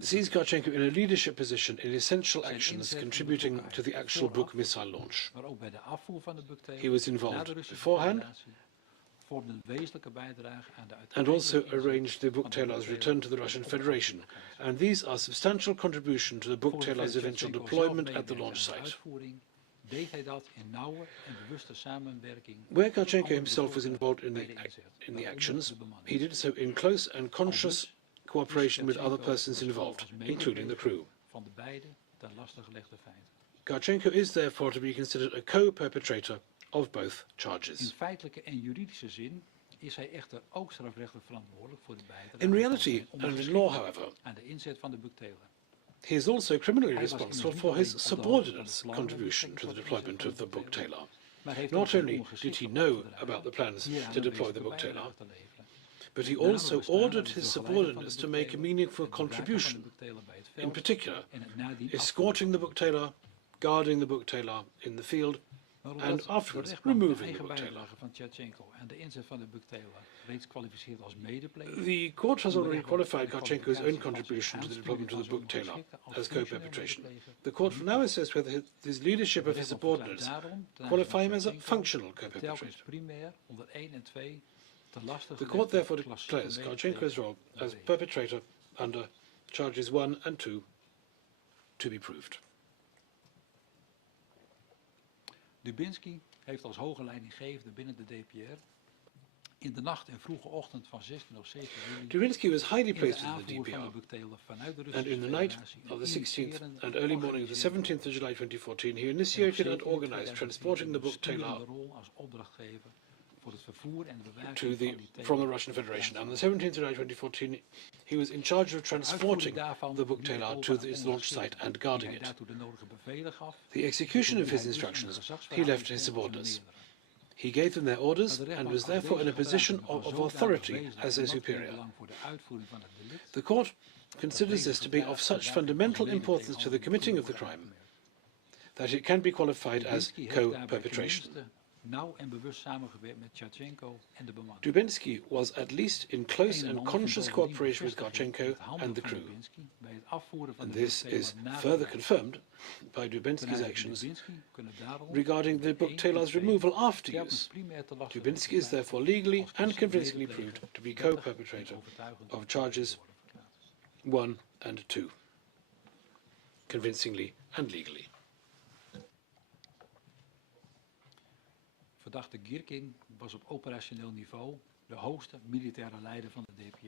sees Karchenko in a leadership position in essential actions contributing to the actual book missile launch. He was involved beforehand and also arranged the booktailer's return to the Russian Federation, and these are substantial contribution to the booktailer's eventual deployment at the launch site. Where Karchenko himself was involved in the actions, he did so in close and conscious cooperation with other persons involved, including the crew. Karchenko is therefore to be considered a co-perpetrator of both charges. In reality and in law, however, he is also criminally responsible for his subordinate's contribution to the deployment of the booktailer. Not only did he know about the plans to deploy the booktailer, but he also ordered his subordinates to make a meaningful contribution, in particular, escorting the booktailer, guarding the booktailer in the field, and afterwards removing the booktailer. The court has already qualified Karchenko's own contribution to the deployment of the booktailer as co-perpetration. The court will now assess whether his leadership of his subordinates qualify him as a functional co-perpetrator. The court therefore declares Karchenko's role as perpetrator under charges 1 and 2 to be proved. Dubinsky heeft als hoge leidinggevende binnen de DPR in de nacht en vroege ochtend van 16 of 17 juli Dubinsky was highly placed in the DPR, and in the night of the 16th and early morning of the 17th of July 2014, he initiated and organized transporting the booktailer from the Russian Federation. And on the 17th of July 2014, he was in charge of transporting the booktailer to its launch site and guarding it. The execution of his instructions he left to his subordinates. He gave them their orders and was therefore in a position of authority as their superior. The court considers this to be of such fundamental importance to the committing of the crime that it can be qualified as co-perpetration. Dubinsky was at least in close and conscious cooperation with Karchenko and the crew, and this is further confirmed by Dubinsky's actions regarding the booktailer's removal after use. Dubinsky is therefore legally and convincingly proved to be co-perpetrator of charges 1 and 2, convincingly and legally. Verdachte Girkin was op operationeel niveau de hoogste militaire leider van de DPR.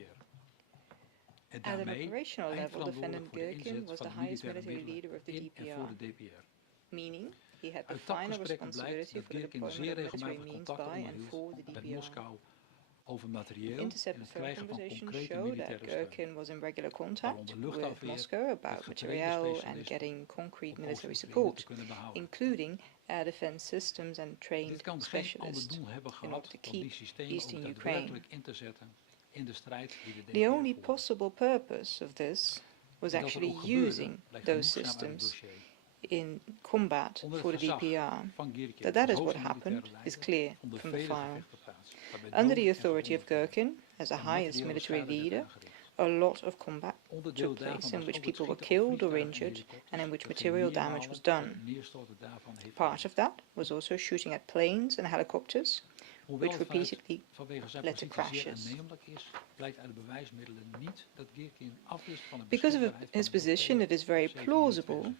En daarmee eindverantwoordelijk voor de inzet van de militaire middelen in en voor de DPR. Meaning he had the final responsibility for the deployment of military means by and for the DPR. Met Moskou Intercept phone conversations show that Gherkin was in regular contact with Moscow about materiel and getting concrete military support, including air defense systems and trained specialists in order to keep eastern Ukraine. The only possible purpose of this was actually using those systems in combat for the DPR. That is what happened is clear from the file. Under the authority of Gherkin, as the highest military leader, a lot of combat took place in which people were killed or injured and in which material damage was done. Part of that was also shooting at planes and helicopters, which repeatedly led to crashes. Because of his position, it is very plausible,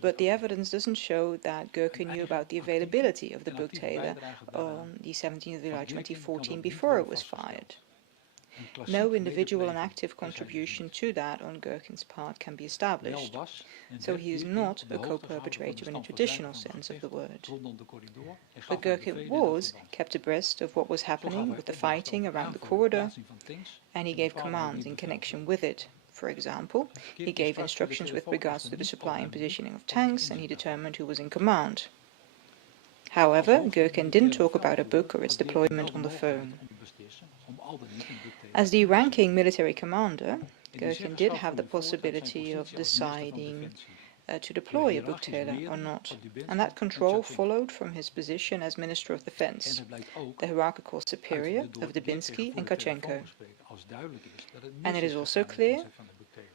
but the evidence doesn't show that Gherkin knew about the availability of the book-tailor on the 17th of July 2014 before it was fired. No individual and active contribution to that on Gherkin's part can be established, so he is not a co-perpetrator in the traditional sense of the word. But Gherkin was kept abreast of what was happening with the fighting around the corridor, and he gave commands in connection with it. For example, he gave instructions with regards to the supply and positioning of tanks, and he determined who was in command. However, Gherkin didn't talk about a book or its deployment on the phone. As the ranking military commander, Gherkin did have the possibility of deciding to deploy a book-tailor or not, and that control followed from his position as Minister of Defense, the hierarchical superior of Dubinsky and Kachenko. And it is also clear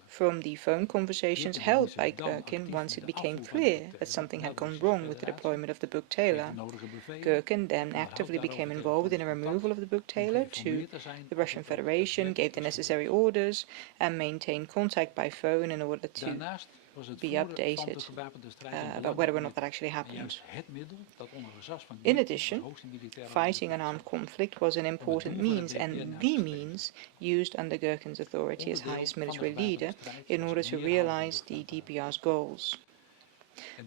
from the phone conversations held by Gherkin once it became clear that something had gone wrong with the deployment of the book-tailor. Gherkin then actively became involved in a removal of the book-tailor to the Russian Federation, gave the necessary orders, and maintained contact by phone in order to be updated about whether or not that actually happened. In addition, fighting an armed conflict was an important means and the means used under Gherkin's authority as highest military leader in order to realize the DPR's goals.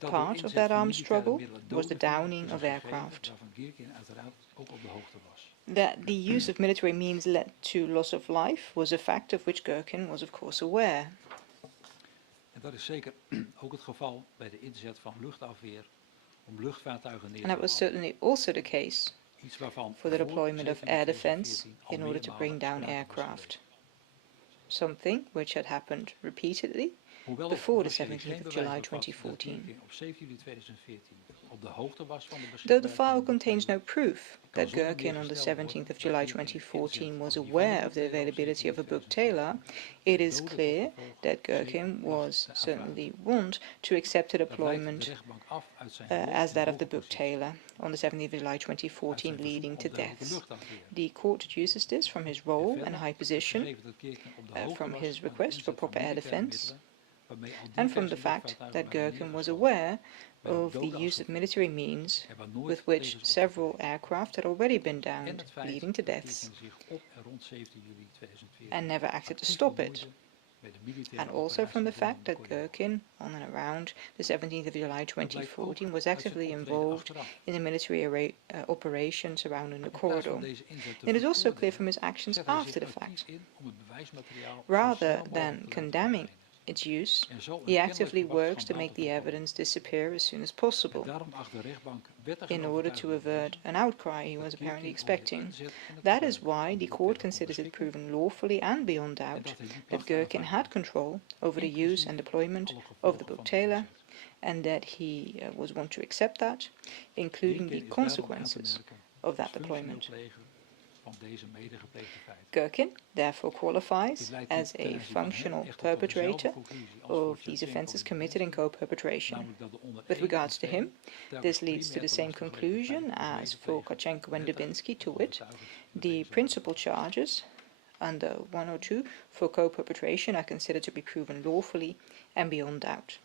Part of that armed struggle was the downing of aircraft. That the use of military means led to loss of life was a fact of which Gherkin was of course aware. Dat is zeker ook het geval bij de inzet van luchtafweer om luchtvaartuigen neer te And that was certainly also the case for the deployment of air defense in order to bring down aircraft. Something which had happened repeatedly before the 17th of July 2014. Though the file contains no proof that Gherkin on the 17th of July 2014 was aware of the availability of a book-tailor, it is clear that Gherkin was certainly wont to accept a deployment as that of the book-tailor on the 17th of July 2014, leading to deaths. The court deduces this from his role and high position, from his request for proper air defense, and from the fact that Gherkin was aware of the use of military means with which several aircraft had already been downed, leading to deaths, and never acted to stop it. And also from the fact that Gherkin, on and around the 17th of July 2014, was actively involved in the military operation surrounding the corridor. It is also clear from his actions after the fact. Rather than condemning its use, he actively works to make the evidence disappear as soon as possible, in order to avert an outcry he was apparently expecting. That is why the court considers it proven lawfully and beyond doubt that Gherkin had control over the use and deployment of the book-tailor, and that he was wont to accept that, including the consequences of that deployment. Gherkin therefore qualifies as a functional perpetrator of these offences committed in co-perpetration. With regards to him, this leads to the same conclusion as for Kachenko and Dubinsky, to wit, the principal charges under 102 for co-perpetration are considered to be proven lawfully and beyond doubt.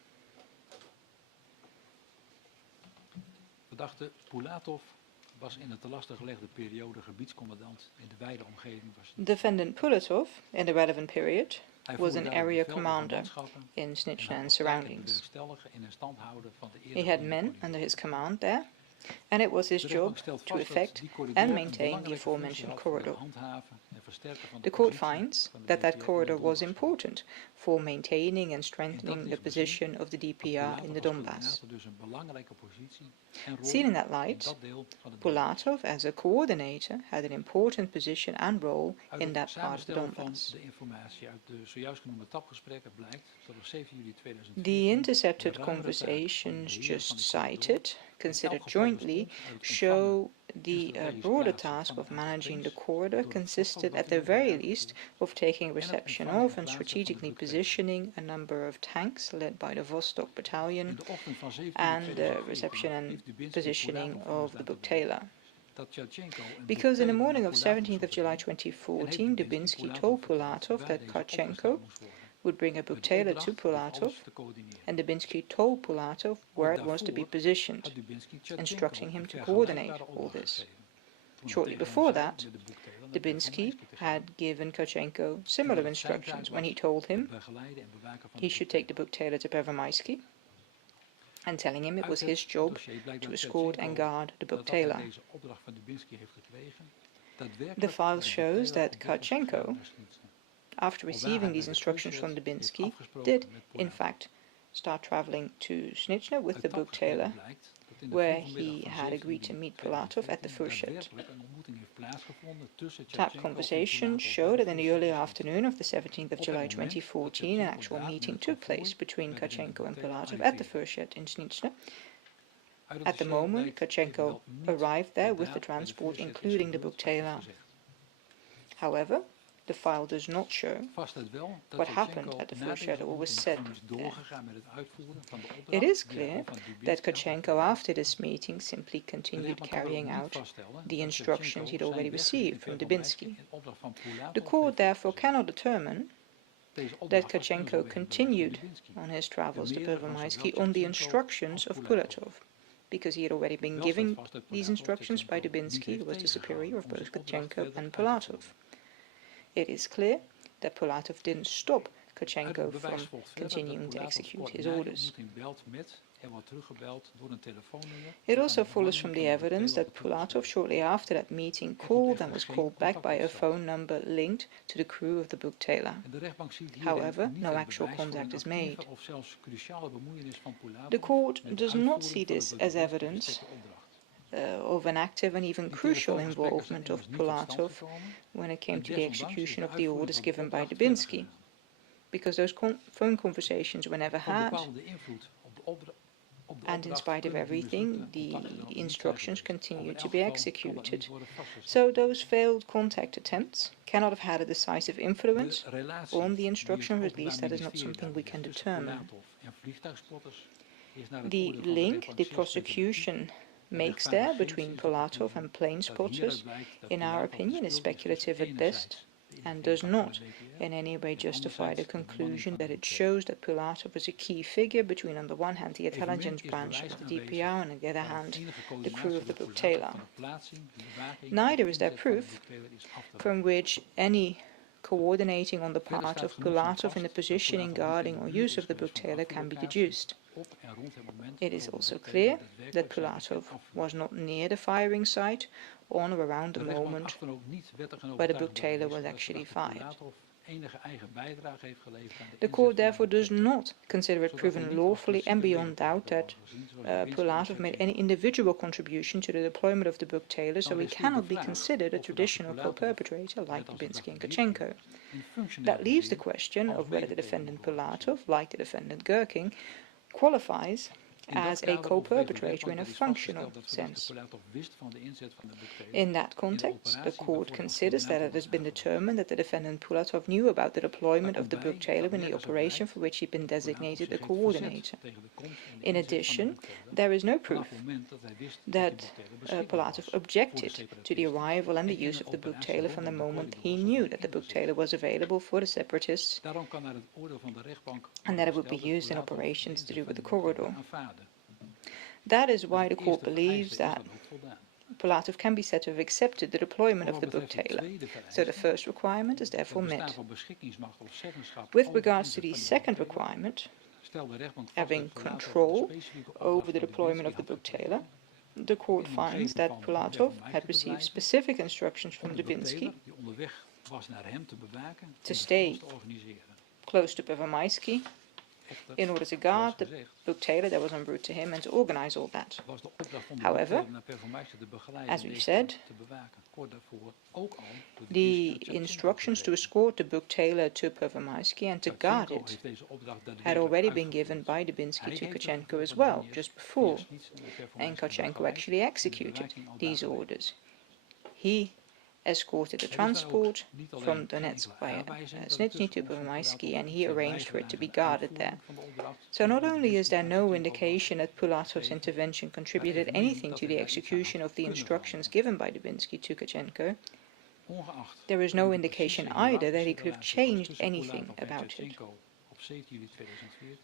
Verdachte Pulatov was in de te lastig gelegde periode gebiedscommandant in de wijde omgeving. Defendant Pulatov, in the relevant period, was an area commander in Snitchna and surroundings. He had men under his command there, and it was his job to effect and maintain the aforementioned corridor. The court finds that that corridor was important for maintaining and strengthening the position of the DPR in the Donbass. Seen in that light, Pulatov, as a coordinator, had an important position and role in that part of the Donbass. The intercepted conversations just cited, considered jointly, show the broader task of managing the corridor consisted at the very least of taking reception of and strategically positioning a number of tanks led by the Vostok battalion and the reception and positioning of the Buk-Taylor. Because in the morning of 17th of July 2014, Dubinsky told Pulatov that Karchenko would bring a Buk-Taylor to Pulatov, and Dubinsky told Pulatov where it was to be positioned, instructing him to coordinate all this. Shortly before that, Dubinsky had given Karchenko similar instructions when he told him he should take the Buk-Taylor to Pervomaisky, and telling him it was his job to escort and guard the Buk-Taylor. The file shows that Karchenko, after receiving these instructions from Dubinsky, did, in fact, start traveling to Snitchna with the Buk-Taylor, where he had agreed to meet Pulatov at the Furchet. That conversation showed that in the early afternoon of the 17th of July 2014, an actual meeting took place between Karchenko and Pulatov at the Furchet in Snitchna. At the moment, Karchenko arrived there with the transport, including the Buk-Taylor. However, the file does not show what happened at the Furchet or was said there. It is clear that Karchenko, after this meeting, simply continued carrying out the instructions he'd already received from Dubinsky. The court therefore cannot determine that Karchenko continued on his travels to Pervomaisky on the instructions of Pulatov, because he had already been given these instructions by Dubinsky, who was the superior of both Karchenko and Pulatov. It is clear that Pulatov didn't stop Karchenko from continuing to execute his orders. It also follows from the evidence that Pulatov, shortly after that meeting, called and was called back by a phone number linked to the crew of the Buk-Taylor. However, no actual contact is made. The court does not see this as evidence of an active and even crucial involvement of Pulatov when it came to the execution of the orders given by Dubinsky, because those phone conversations were never had, and in spite of everything, the instructions continued to be executed. So those failed contact attempts cannot have had a decisive influence on the instruction, or at least that is not something we can determine. The link the prosecution makes there between Pulatov and plane spotters, in our opinion, is speculative at best, and does not in any way justify the conclusion that it shows that Pulatov was a key figure between, on the one hand, the intelligence branch of the DPR and, on the other hand, the crew of the Buk-Taylor. Neither is there proof from which any coordinating on the part of Pulatov in the positioning, guarding or use of the Buk-Taylor can be deduced. It is also clear that Pulatov was not near the firing site on or around the moment where the Buk-Taylor was actually fired. The court therefore does not consider it proven lawfully and beyond doubt that Pulatov made any individual contribution to the deployment of the Buk-Taylor, so he cannot be considered a traditional co-perpetrator like Dubinsky and Karchenko. That leaves the question of whether the defendant Pulatov, like the defendant Gherkin, qualifies as a co-perpetrator in a functional sense. In that context, the court considers that it has been determined that the defendant Pulatov knew about the deployment of the Buk-Taylor in the operation for which he had been designated a coordinator. In addition, there is no proof that Pulatov objected to the arrival and the use of the Buk-Taylor from the moment he knew that the Buk-Taylor was available for the separatists and that it would be used in operations to do with the corridor. That is why the court believes that Pulatov can be said to have accepted the deployment of the Buk-Taylor, so the first requirement is therefore met. With regards to the second requirement, having control over the deployment of the Buk-Taylor, the court finds that Pulatov had received specific instructions from Dubinsky to stay close to Pervomaisky in order to guard the book-tailor that was en route to him and to organize all that. However, as we've said, the instructions to escort the book-tailor to Pervomaisky and to guard it had already been given by Dubinsky to Kochenko as well, just before, and Kochenko actually executed these orders. He escorted the transport from Donetsk via Snitny to Pervomaisky, and he arranged for it to be guarded there. So not only is there no indication that Pulatov's intervention contributed anything to the execution of the instructions given by Dubinsky to Kochenko, there is no indication either that he could have changed anything about it.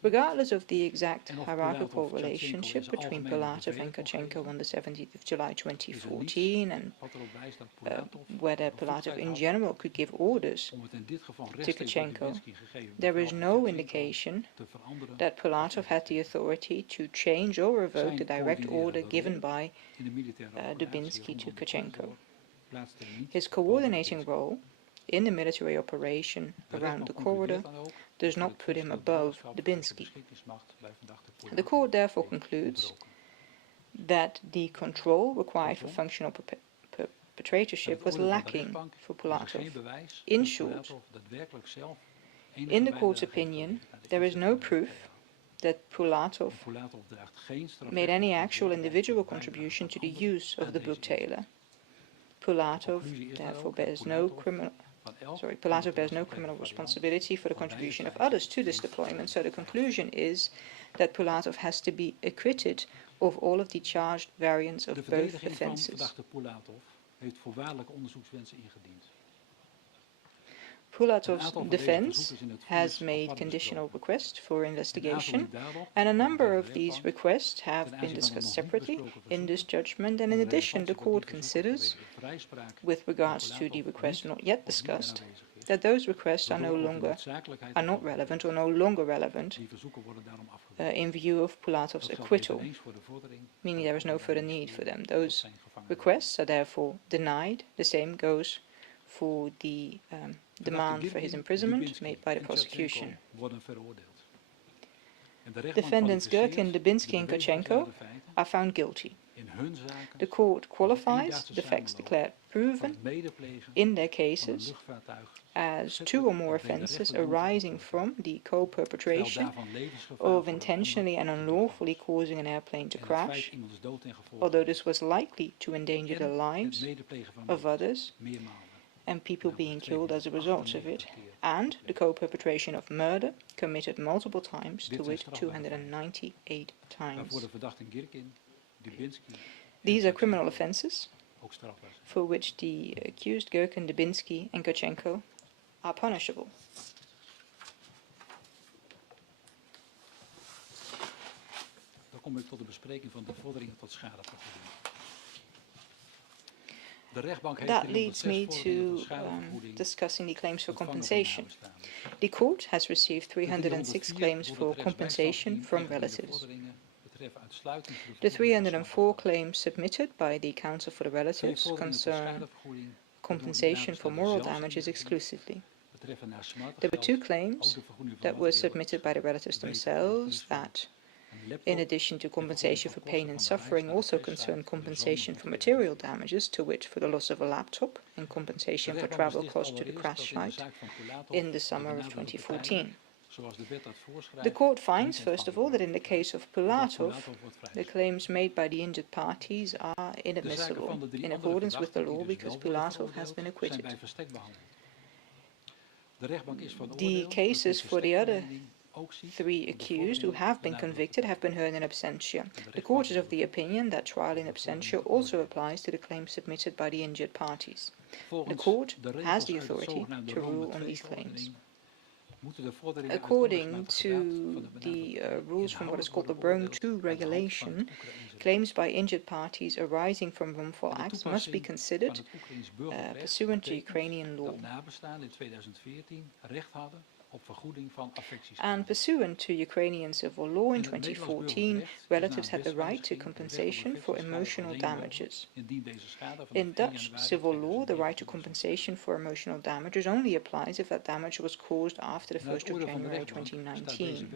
Regardless of the exact hierarchical relationship between Pulatov and Kochenko on the 17th of July 2014 and whether Pulatov in general could give orders to Kochenko, there is no indication that Pulatov had the authority to change or revoke the direct order given by Dubinsky to Kochenko. His coordinating role in the military operation around the corridor does not put him above Dubinsky. The court therefore concludes that the control required for functional perpetratorship was lacking for Pulatov. In short, in the court's opinion, there is no proof that Pulatov made any actual individual contribution to the use of the book-tailor. Pulatov therefore bears no criminal responsibility for the contribution of others to this deployment, so the conclusion is that Pulatov has to be acquitted of all of the charged variants of both offences. Pulatov's defense has made conditional requests for investigation, and a number of these requests have been discussed separately in this judgment, and in addition the court considers, with regards to the requests not yet discussed, that those requests are not relevant or no longer relevant in view of Pulatov's acquittal, meaning there is no further need for them. Those requests are therefore denied. The same goes for the demand for his imprisonment made by the prosecution. Defendants Gherkin, Dubinsky and Kochenko are found guilty. The court qualifies the facts declared proven in their cases as two or more offences arising from the co-perpetration of intentionally and unlawfully causing an airplane to crash, although this was likely to endanger the lives of others and people being killed as a result of it, and the co-perpetration of murder committed multiple times, to wit 298 times. These are criminal offences for which the accused Gherkin, Dubinsky and Kochenko are punishable. Dan kom ik tot de bespreking van de vorderingen tot schadevergoeding. That leads me to discussing the claims for compensation. The court has received 306 claims for compensation from relatives. The 304 claims submitted by the Council for the Relatives concern compensation for moral damages exclusively. There were two claims that were submitted by the relatives themselves that, in addition to compensation for pain and suffering, also concern compensation for material damages, to wit for the loss of a laptop and compensation for travel costs to the crash site in the summer of 2014. The court finds, first of all, that in the case of Pulatov, the claims made by the injured parties are inadmissible in accordance with the law because Pulatov has been acquitted. The cases for the other three accused who have been convicted have been heard in absentia. The court is of the opinion that trial in absentia also applies to the claims submitted by the injured parties. The court has the authority to rule on these claims. According to the rules from what is called the Rome II regulation, claims by injured parties arising from wrongful acts must be considered pursuant to Ukrainian law. And pursuant to Ukrainian civil law in 2014, relatives had the right to compensation for emotional damages. In Dutch civil law, the right to compensation for emotional damages only applies if that damage was caused after the 1st of January 2019.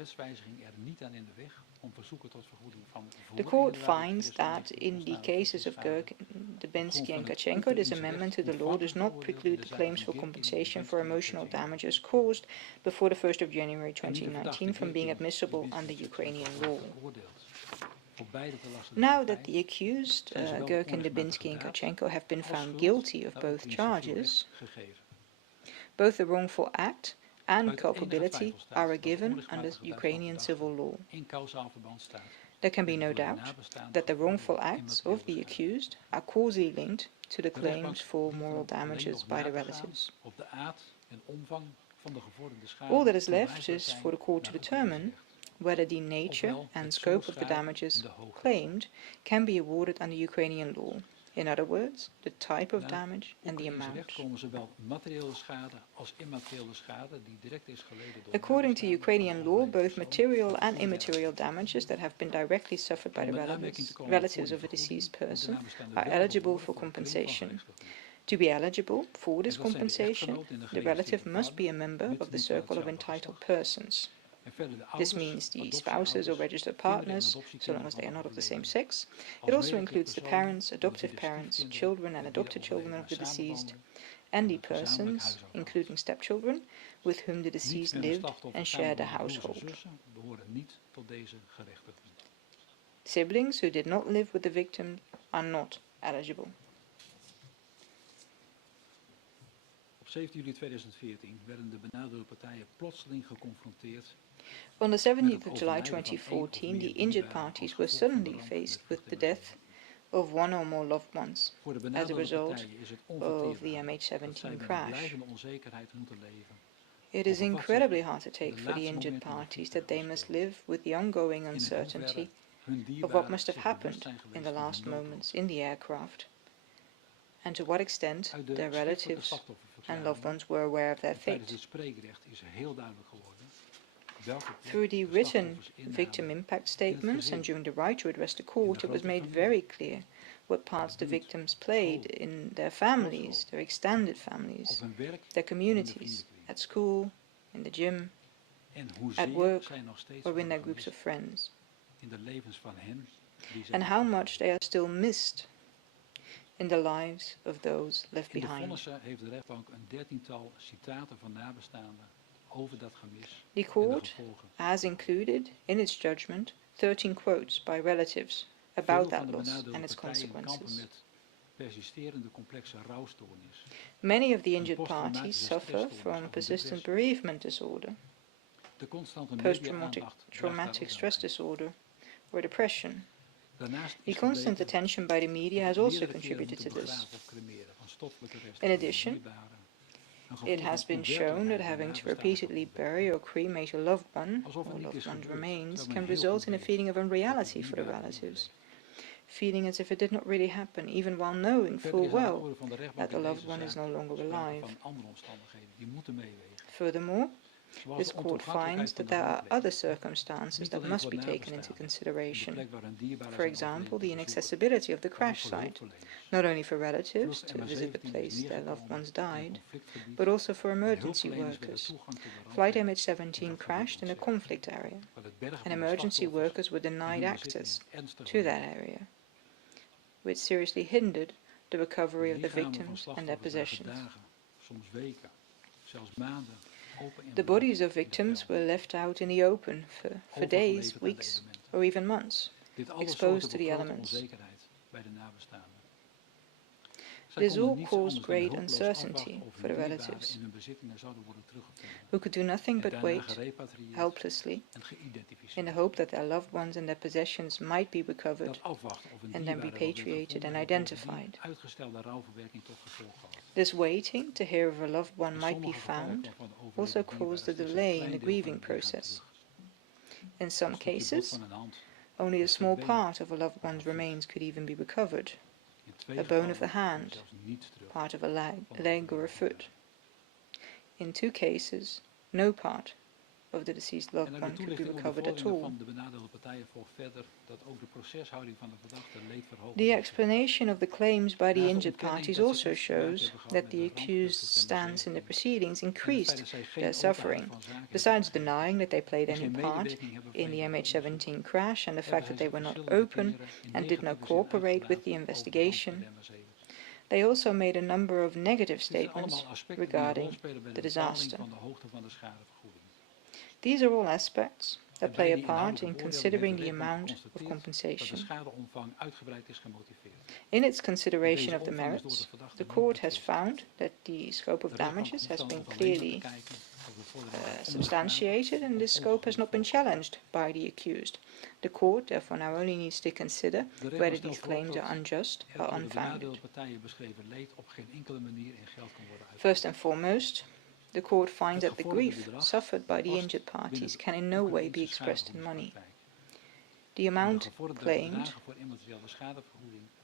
The court finds that in the cases of Gerg, Dubinsky and Kachenko, this amendment to the law does not preclude the claims for compensation for emotional damages caused before the 1st of January 2019 from being admissible under Ukrainian law. Now that the accused, Gergen, Dubinsky and Kachenko, have been found guilty of both charges, both the wrongful act and culpability are a given under Ukrainian civil law. There can be no doubt that the wrongful acts of the accused are causally linked to the claims for moral damages by the relatives. All that is left is for the court to determine whether the nature and scope of the damages claimed can be awarded under Ukrainian law. In other words, the type of damage and the amount. According to Ukrainian law, both material and immaterial damages that have been directly suffered by the relatives of a deceased person are eligible for compensation. To be eligible for this compensation, the relative must be a member of the circle of entitled persons. This means the spouses or registered partners, so long as they are not of the same sex. It also includes the parents, adoptive parents, children and adopted children of the deceased, and the persons, including stepchildren, with whom the deceased lived and shared a household. Siblings who did not live with the victim are not eligible. Op 17 juli 2014 werden de benadeelde partijen plotseling geconfronteerd. On the 17th of July 2014, the injured parties were suddenly faced with the death of one or more loved ones as a result of the MH17 crash. It is incredibly hard to take for the injured parties that they must live with the ongoing uncertainty of what must have happened in the last moments in the aircraft, and to what extent their relatives and loved ones were aware of their fate. Through the written victim impact statements and during the right to address the court, it was made very clear what parts the victims played in their families, their extended families, their communities, at school, in the gym, at work, or in their groups of friends, and how much they are still missed in the lives of those left behind. The court has included in its judgment 13 quotes by relatives about that loss and its consequences. Many of the injured parties suffer from persistent bereavement disorder, post-traumatic stress disorder, or depression. The constant attention by the media has also contributed to this. In addition, it has been shown that having to repeatedly bury or cremate a loved one or loved one's remains can result in a feeling of unreality for the relatives, feeling as if it did not really happen, even while knowing full well that the loved one is no longer alive. Furthermore, this court finds that there are other circumstances that must be taken into consideration. For example, the inaccessibility of the crash site, not only for relatives to visit the place their loved ones died, but also for emergency workers. Flight MH17 crashed in a conflict area, and emergency workers were denied access to that area, which seriously hindered the recovery of the victims and their possessions. The bodies of victims were left out in the open for days, weeks, or even months, exposed to the elements. This all caused great uncertainty for the relatives, who could do nothing but wait helplessly in the hope that their loved ones and their possessions might be recovered and then repatriated and identified. This waiting to hear if a loved one might be found also caused a delay in the grieving process. In some cases, only a small part of a loved one's remains could even be recovered. A bone of the hand, part of a leg or a foot. In 2 cases, no part of the deceased loved one could be recovered at all. The explanation of the claims by the injured parties also shows that the accused's stance in the proceedings increased their suffering, besides denying that they played any part in the MH17 crash and the fact that they were not open and did not cooperate with the investigation. They also made a number of negative statements regarding the disaster. These are all aspects that play a part in considering the amount of compensation. In its consideration of the merits, the court has found that the scope of damages has been clearly substantiated, and this scope has not been challenged by the accused. The court therefore now only needs to consider whether these claims are unjust or unfounded. First and foremost, the court finds that the grief suffered by the injured parties can in no way be expressed in money. The amount claimed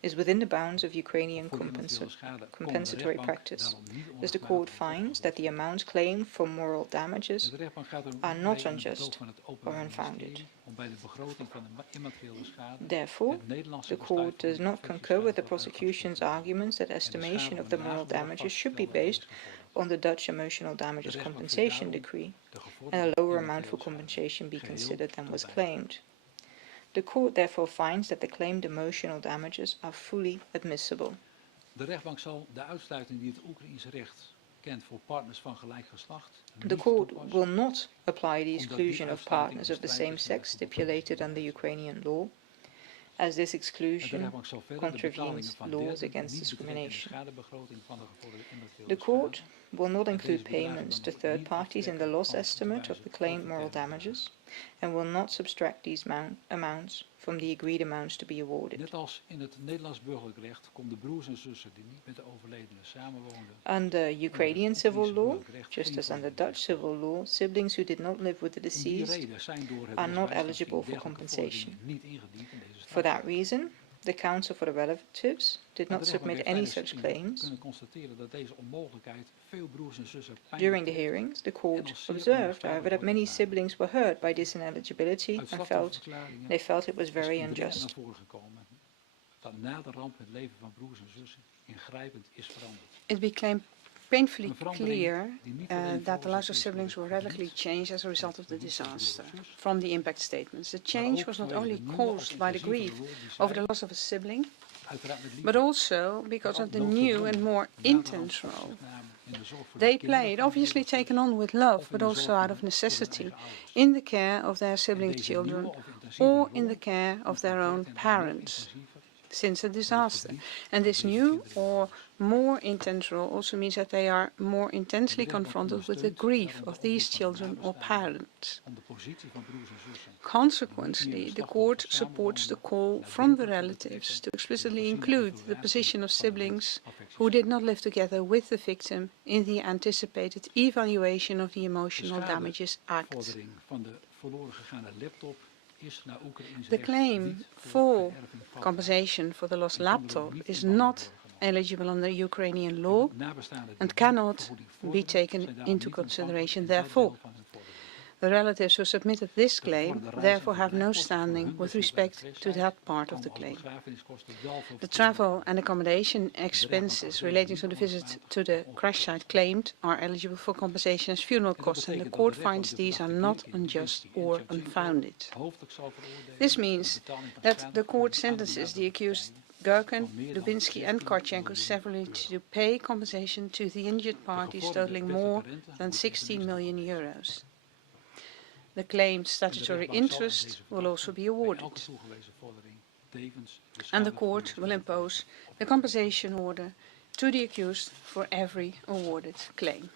is within the bounds of Ukrainian compensatory practice. Thus the court finds that the amounts claimed for moral damages are not unjust or unfounded. Therefore, the court does not concur with the prosecution's arguments that estimation of the moral damages should be based on the Dutch emotional damages compensation decree, and a lower amount for compensation be considered than was claimed. The court therefore finds that the claimed emotional damages are fully admissible. The court will not apply the exclusion of partners of the same sex stipulated under Ukrainian law, as this exclusion contravenes laws against discrimination. The court will not include payments to third parties in the loss estimate of the claimed moral damages, and will not subtract these amounts from the agreed amounts to be awarded. Under Ukrainian civil law, just as under Dutch civil law, siblings who did not live with the deceased are not eligible for compensation. For that reason, the counsel for the relatives did not submit any such claims. During the hearings, the court observed, however, that many siblings were hurt by this ineligibility and they felt it was very unjust. It became painfully clear that the lives of siblings were radically changed as a result of the disaster. From the impact statements, the change was not only caused by the grief over the loss of a sibling, but also because of the new and more intense role they played, obviously taken on with love, but also out of necessity, in the care of their sibling children or in the care of their own parents since the disaster. And this new or more intense role also means that they are more intensely confronted with the grief of these children or parents. Consequently, the court supports the call from the relatives to explicitly include the position of siblings who did not live together with the victim in the anticipated evaluation of the Emotional Damages Act. The claim for compensation for the lost laptop is not eligible under Ukrainian law and cannot be taken into consideration therefore. The relatives who submitted this claim therefore have no standing with respect to that part of the claim. The travel and accommodation expenses relating to the visit to the crash site claimed are eligible for compensation as funeral costs, and the court finds these are not unjust or unfounded. This means that the court sentences the accused Jargon, Dubinsky and Korchenko severally to pay compensation to the injured parties totaling more than 16 million euros. The claimed statutory interest will also be awarded, and the court will impose the compensation order to the accused for every awarded claim.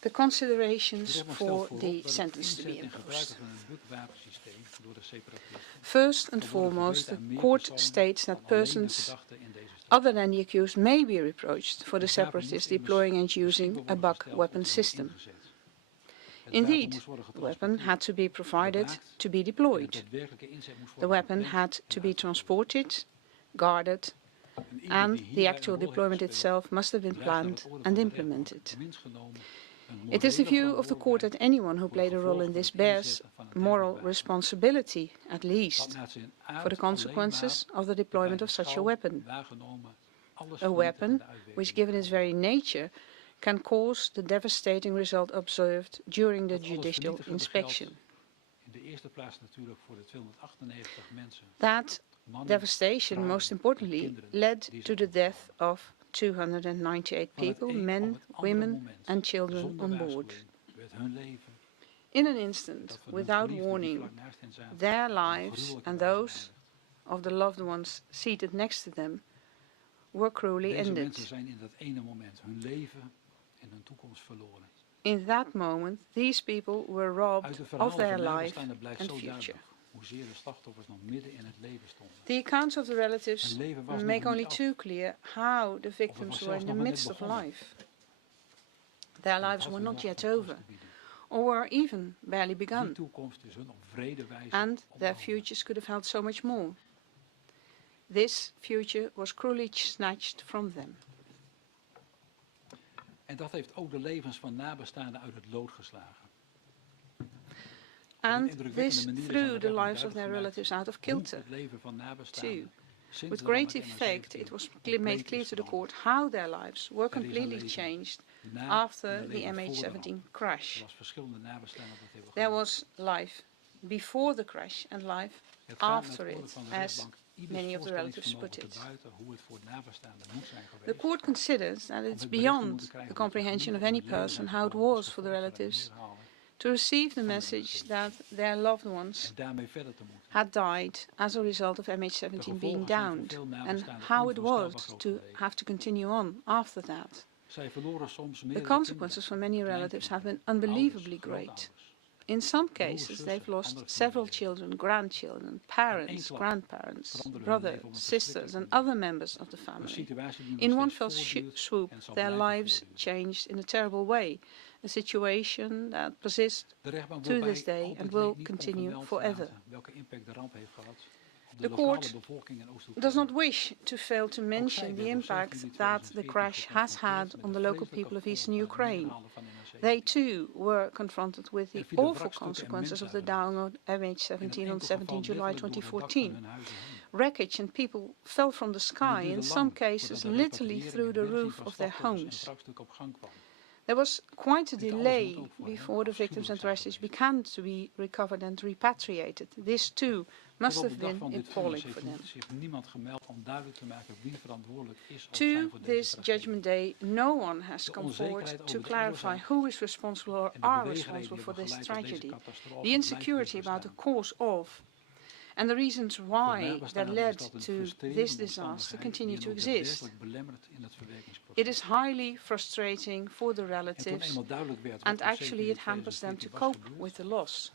The considerations for the sentence to be imposed. First and foremost, the court states that persons other than the accused may be reproached for the separatists deploying and using a bug weapon system. Indeed, the weapon had to be provided to be deployed. The weapon had to be transported, guarded, and the actual deployment itself must have been planned and implemented. It is the view of the court that anyone who played a role in this bears moral responsibility, at least, for the consequences of the deployment of such a weapon. A weapon which, given its very nature, can cause the devastating result observed during the judicial inspection. That devastation, most importantly, led to the death of 298 people, men, women and children on board. In an instant, without warning, their lives and those of the loved ones seated next to them were cruelly ended. In that moment, these people were robbed of their life and future. The accounts of the relatives make only too clear how the victims were in the midst of life. Their lives were not yet over, or were even barely begun, and their futures could have held so much more. This future was cruelly snatched from them. En dat heeft ook de levens van nabestaanden uit het lood geslagen. And this threw the lives of their relatives out of kilter, too. With great effect, it was made clear to the court how their lives were completely changed after the MH17 crash. There was life before the crash and life after it, as many of the relatives put it. The court considers that it's beyond the comprehension of any person how it was for the relatives to receive the message that their loved ones had died as a result of MH17 being downed, and how it was to have to continue on after that. The consequences for many relatives have been unbelievably great. In some cases, they've lost several children, grandchildren, parents, grandparents, brothers, sisters, and other members of the family. In one fell swoop, their lives changed in a terrible way, a situation that persists to this day and will continue forever. The court does not wish to fail to mention the impact that the crash has had on the local people of eastern Ukraine. They too were confronted with the awful consequences of the downing of MH17 on 17 July 2014. Wreckage and people fell from the sky, in some cases literally through the roof of their homes. There was quite a delay before the victims and relatives began to be recovered and repatriated. This too must have been appalling for them. To this judgment day, no one has come forward to clarify who is responsible or are responsible for this tragedy. The insecurity about the cause of and the reasons why that led to this disaster continue to exist. It is highly frustrating for the relatives, and actually it hampers them to cope with the loss.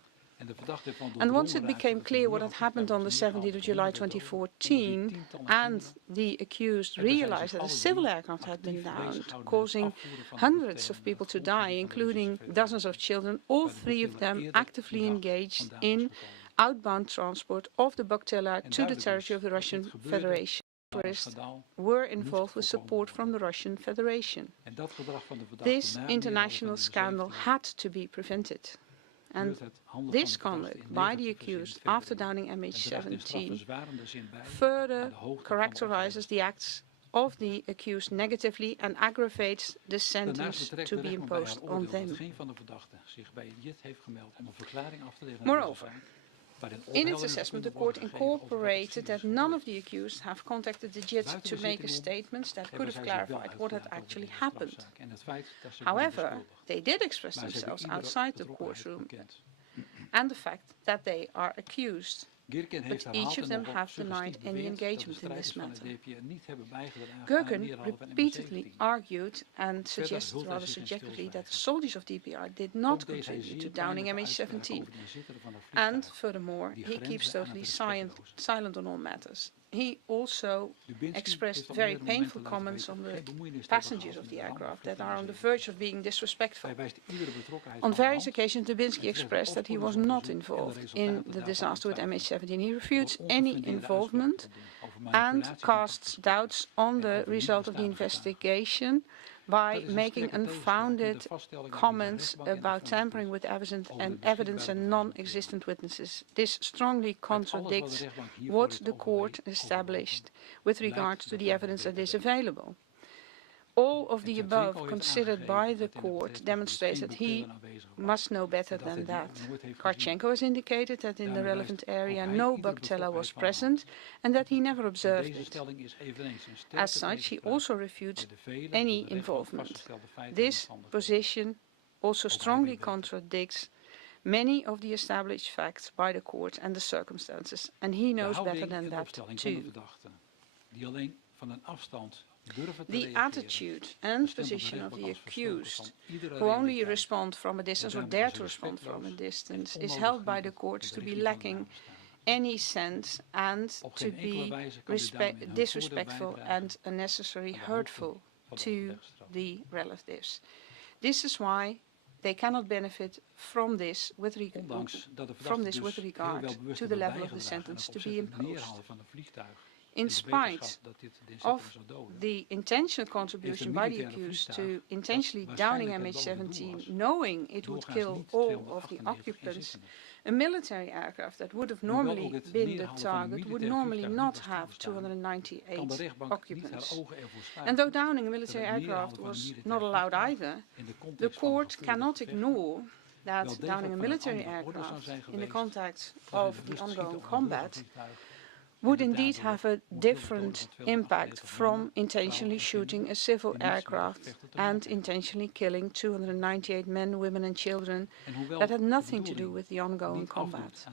And once it became clear what had happened on the 17th of July 2014, and the accused realized that a civil aircraft had been downed, causing hundreds of people to die, including dozens of children, all three of them actively engaged in outbound transport of the bacteria to the territory of the Russian Federation. Tourists were involved with support from the Russian Federation. This international scandal had to be prevented. And this conduct by the accused after downing MH17 further characterizes the acts of the accused negatively and aggravates the sentence to be imposed on them. Moreover, in its assessment, the court incorporated that none of the accused have contacted the JIT to make a statement that could have clarified what had actually happened. However, they did express themselves outside the courtroom and the fact that they are accused, but each of them have denied any engagement in this matter. Jargon repeatedly argued and suggested rather subjectively that the soldiers of DPR did not contribute to downing MH17. And furthermore, he keeps totally silent on all matters. he also expressed very painful comments on the passengers of the aircraft that are on the verge of being disrespectful. On various occasions, Dubinsky expressed that he was not involved in the disaster with MH17. He refutes any involvement and casts doubts on the result of the investigation by making unfounded comments about tampering with evidence and non-existent witnesses. This strongly contradicts what the court established with regard to the evidence that is available. All of the above considered by the court demonstrates that he must know better than that. Karchenko has indicated that in the relevant area no bug teller was present and that he never observed it. As such, he also refutes any involvement. This position also strongly contradicts many of the established facts by the court and the circumstances, and he knows better than that too. The attitude and position of the accused, who only respond from a distance or dare to respond from a distance, is held by the courts to be lacking any sense and to be disrespectful and unnecessarily hurtful to the relatives. This is why they cannot benefit from this with regard to the level of the sentence to be imposed. In spite of the intentional contribution by the accused to intentionally downing MH17, knowing it would kill all of the occupants, a military aircraft that would have normally been the target would normally not have 298 occupants. And though downing a military aircraft was not allowed either, the court cannot ignore that downing a military aircraft in the context of the ongoing combat would indeed have a different impact from intentionally shooting a civil aircraft and intentionally killing 298 men, women and children that had nothing to do with the ongoing combat.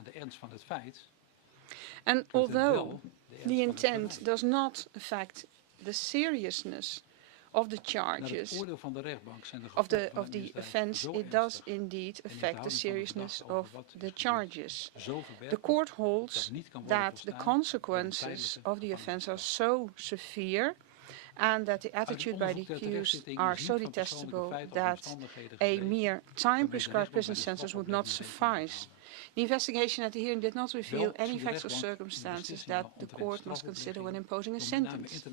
And although the intent does not affect the seriousness of the charges, of the offence, it does indeed affect the seriousness of the charges. The court holds that the consequences of the offence are so severe and that the attitude by the accused are so detestable that a mere time-prescribed prison sentence would not suffice. The investigation at the hearing did not reveal any facts or circumstances that the court must consider when imposing a sentence.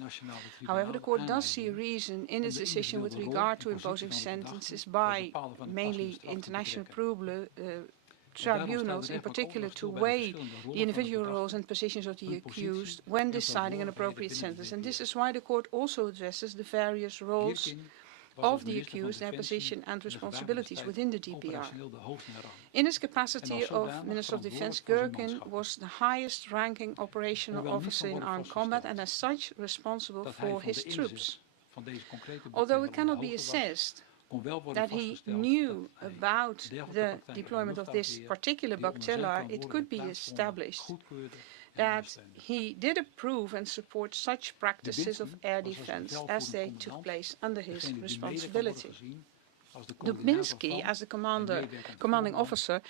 However, the court does see a reason in its decision with regard to imposing sentences by mainly international tribunals, in particular to weigh the individual roles and positions of the accused when deciding an appropriate sentence. And this is why the court also addresses the various roles of the accused, their position and responsibilities within the DPR. In his capacity of Minister of Defense, Gherkin was the highest ranking operational officer in armed combat and as such responsible for his troops. Although it cannot be assessed that he knew about the deployment of this particular Bactella, it could be established that he did approve and support such practices of air defense as they took place under his responsibility. Dubinsky, as the commanding officer,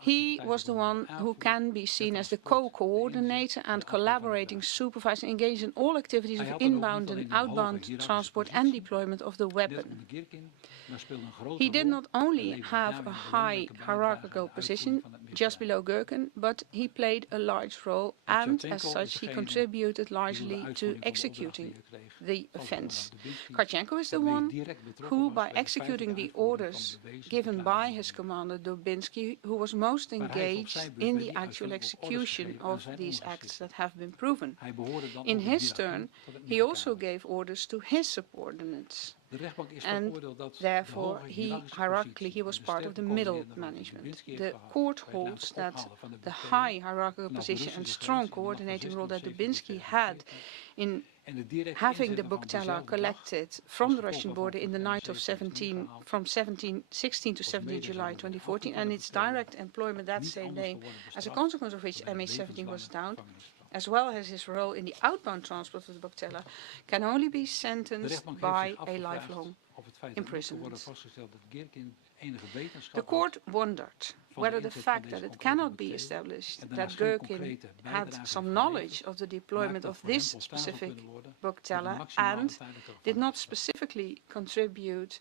he was the one who can be seen as the co-coordinator and collaborating supervisor engaged in all activities of inbound and outbound transport and deployment of the weapon. He did not only have a high hierarchical position just below Gherkin, but he played a large role and as such he contributed largely to executing the offence. Karchenko is the one who, by executing the orders given by his commander Dubinsky, who was most engaged in the actual execution of these acts that have been proven. In his turn, he also gave orders to his subordinates. And therefore, hierarchically, he was part of the middle management. The court holds that the high hierarchical position and strong coordinating role that Dubinsky had in having the Bactella collected from the Russian border in the night of 16 to 17 July 2014, and its direct employment that same day, as a consequence of which MH17 was downed, as well as his role in the outbound transport of the Bactella, can only be sentenced by a lifelong imprisonment. The court wondered whether the fact that it cannot be established that Gherkin had some knowledge of the deployment of this specific bookteller and did not specifically contribute,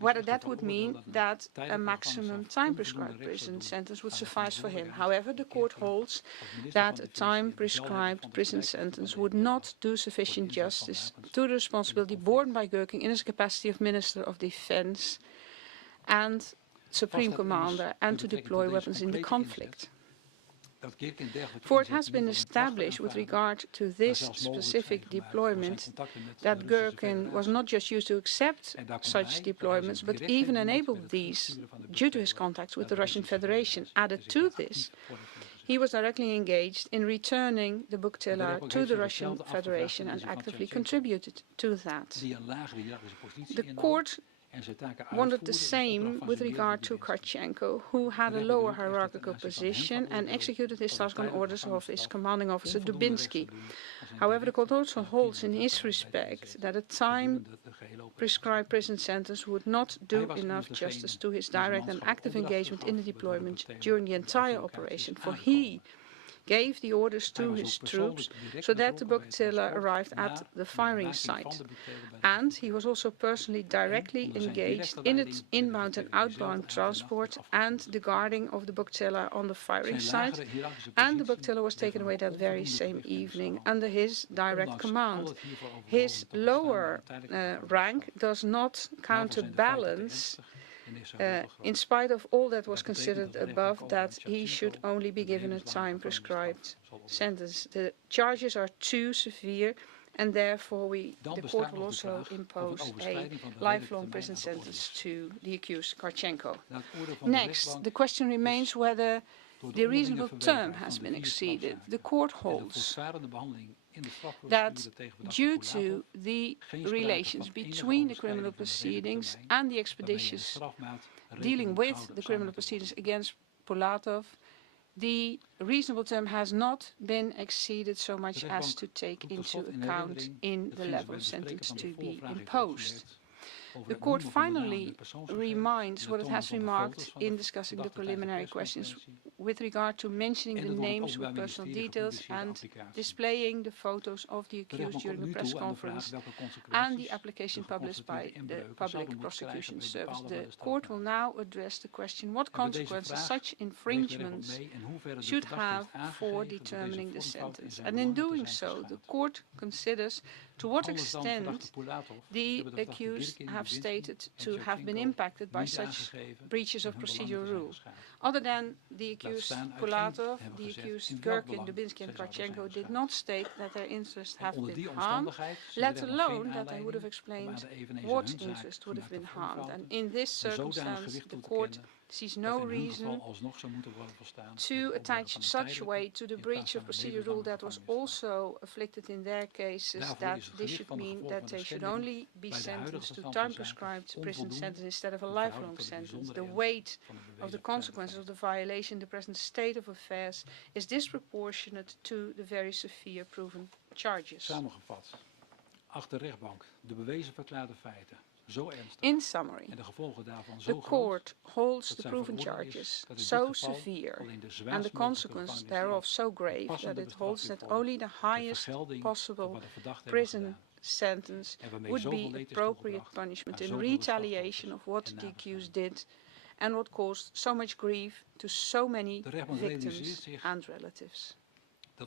whether that would mean that a maximum time prescribed prison sentence would suffice for him. However, the court holds that a time prescribed prison sentence would not do sufficient justice to the responsibility borne by Gherkin in his capacity of Minister of Defense and Supreme Commander and to deploy weapons in the conflict. For it has been established with regard to this specific deployment that Gherkin was not just used to accept such deployments, but even enabled these due to his contacts with the Russian Federation. Added to this, he was directly engaged in returning the bookteller to the Russian Federation and actively contributed to that. The court wanted the same with regard to Karchenko, who had a lower hierarchical position and executed his task on orders of his commanding officer Dubinsky. However, the court also holds in his respect that a time prescribed prison sentence would not do enough justice to his direct and active engagement in the deployment during the entire operation, for he gave the orders to his troops so that the bookteller arrived at the firing site. And he was also personally directly engaged in its inbound and outbound transport and the guarding of the bookteller on the firing site. And the bookteller was taken away that very same evening under his direct command. His lower rank does not counterbalance in spite of all that was considered above, that he should only be given a time prescribed sentence. The charges are too severe, and therefore the court will also impose a lifelong prison sentence to the accused Karchenko. Next, the question remains whether the reasonable term has been exceeded. The court holds that due to the relations between the criminal proceedings and the expeditious dealing with the criminal proceedings against Pulatov, the reasonable term has not been exceeded so much as to take into account in the level of sentence to be imposed. The court finally reminds what it has remarked in discussing the preliminary questions with regard to mentioning the names with personal details and displaying the photos of the accused during the press conference and the application published by the Public Prosecution Service. The court will now address the question what consequences such infringements should have for determining the sentence. And in doing so, the court considers to what extent the accused have stated to have been impacted by such breaches of procedural rules. Other than the accused Pulatov, the accused Gherkin, Dubinsky and Karchenko did not state that their interests have been harmed, let alone that they would have explained what interest would have been harmed. And in this circumstance, the court sees no reason to attach such weight to the breach of procedure rule that was also afflicted in their cases, that this should mean that they should only be sentenced to time prescribed prison sentence instead of a lifelong sentence. The weight of the consequences of the violation in the present state of affairs is disproportionate to the very severe proven charges. Samengevat, acht de rechtbank de bewezen verklaarde feiten zo ernstig In summary, en de gevolgen daarvan the zo groot court holds the proven charges so severe and the consequence thereof so grave that it holds that only the highest possible prison sentence would be appropriate punishment in retaliation of what the accused did and what caused so much grief to so many victims and relatives. The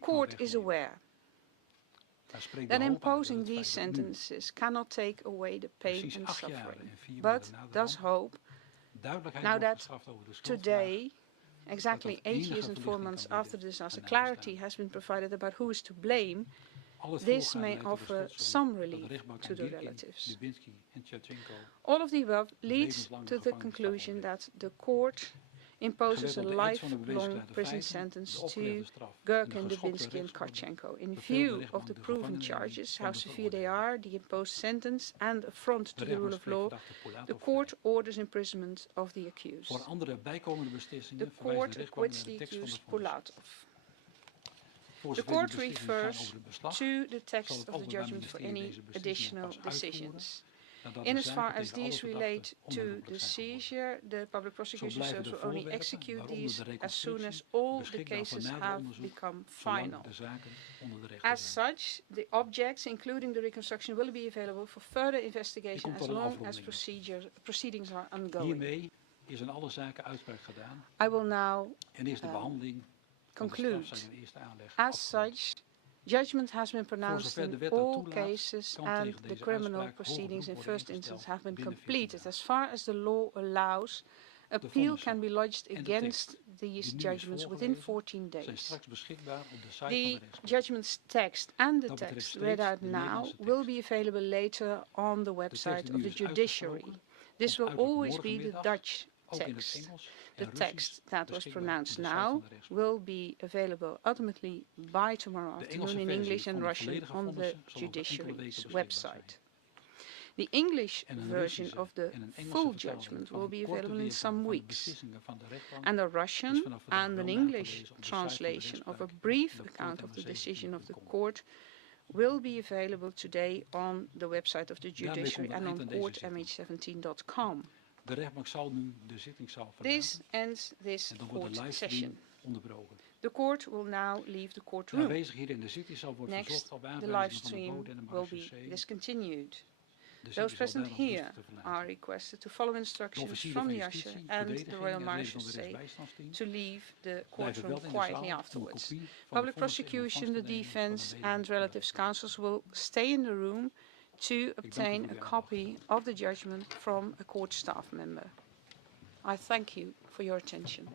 court is aware that imposing these sentences cannot take away the pain and suffering, but does hope, now that today, exactly 8 years and 4 months after the disaster, clarity has been provided about who is to blame, this may offer some relief to the relatives. All of the above leads to the conclusion that the court imposes a lifelong prison sentence to Gherkin, Dubinsky and Karchenko. In view of the proven charges, how severe they are, the imposed sentence and affront to the rule of law, the court orders imprisonment of the accused. The court acquits the accused Pulatov. The court refers to the text of the judgment for any additional decisions. In as far as these relate to the seizure, the public prosecution service will only execute these as soon as all the cases have become final. As such, the objects, including the reconstruction, will be available for further investigation as long as proceedings are ongoing. I will now conclude. As such, judgment has been pronounced in all cases and the criminal proceedings in first instance have been completed. As far as the law allows, appeal can be lodged against these judgments within 14 days. The judgment's text and the text read out now will be available later on the website of the judiciary. This will always be the Dutch text. The text that was pronounced now will be available ultimately by tomorrow afternoon in English and Russian on the judiciary's website. The English version of the full judgment will be available in some weeks, and a Russian and an English translation of a brief account of the decision of the court will be available today on the website of the judiciary and on courtmh17.com. This ends this court session. The court will now leave the courtroom. Next, the live stream will be discontinued. Those present here are requested to follow instructions from the usher and the Royal Marshal to leave the courtroom quietly afterwards. Public prosecution, the defense and relatives counsels will stay in the room to obtain a copy of the judgment from a court staff member. I thank you for your attention.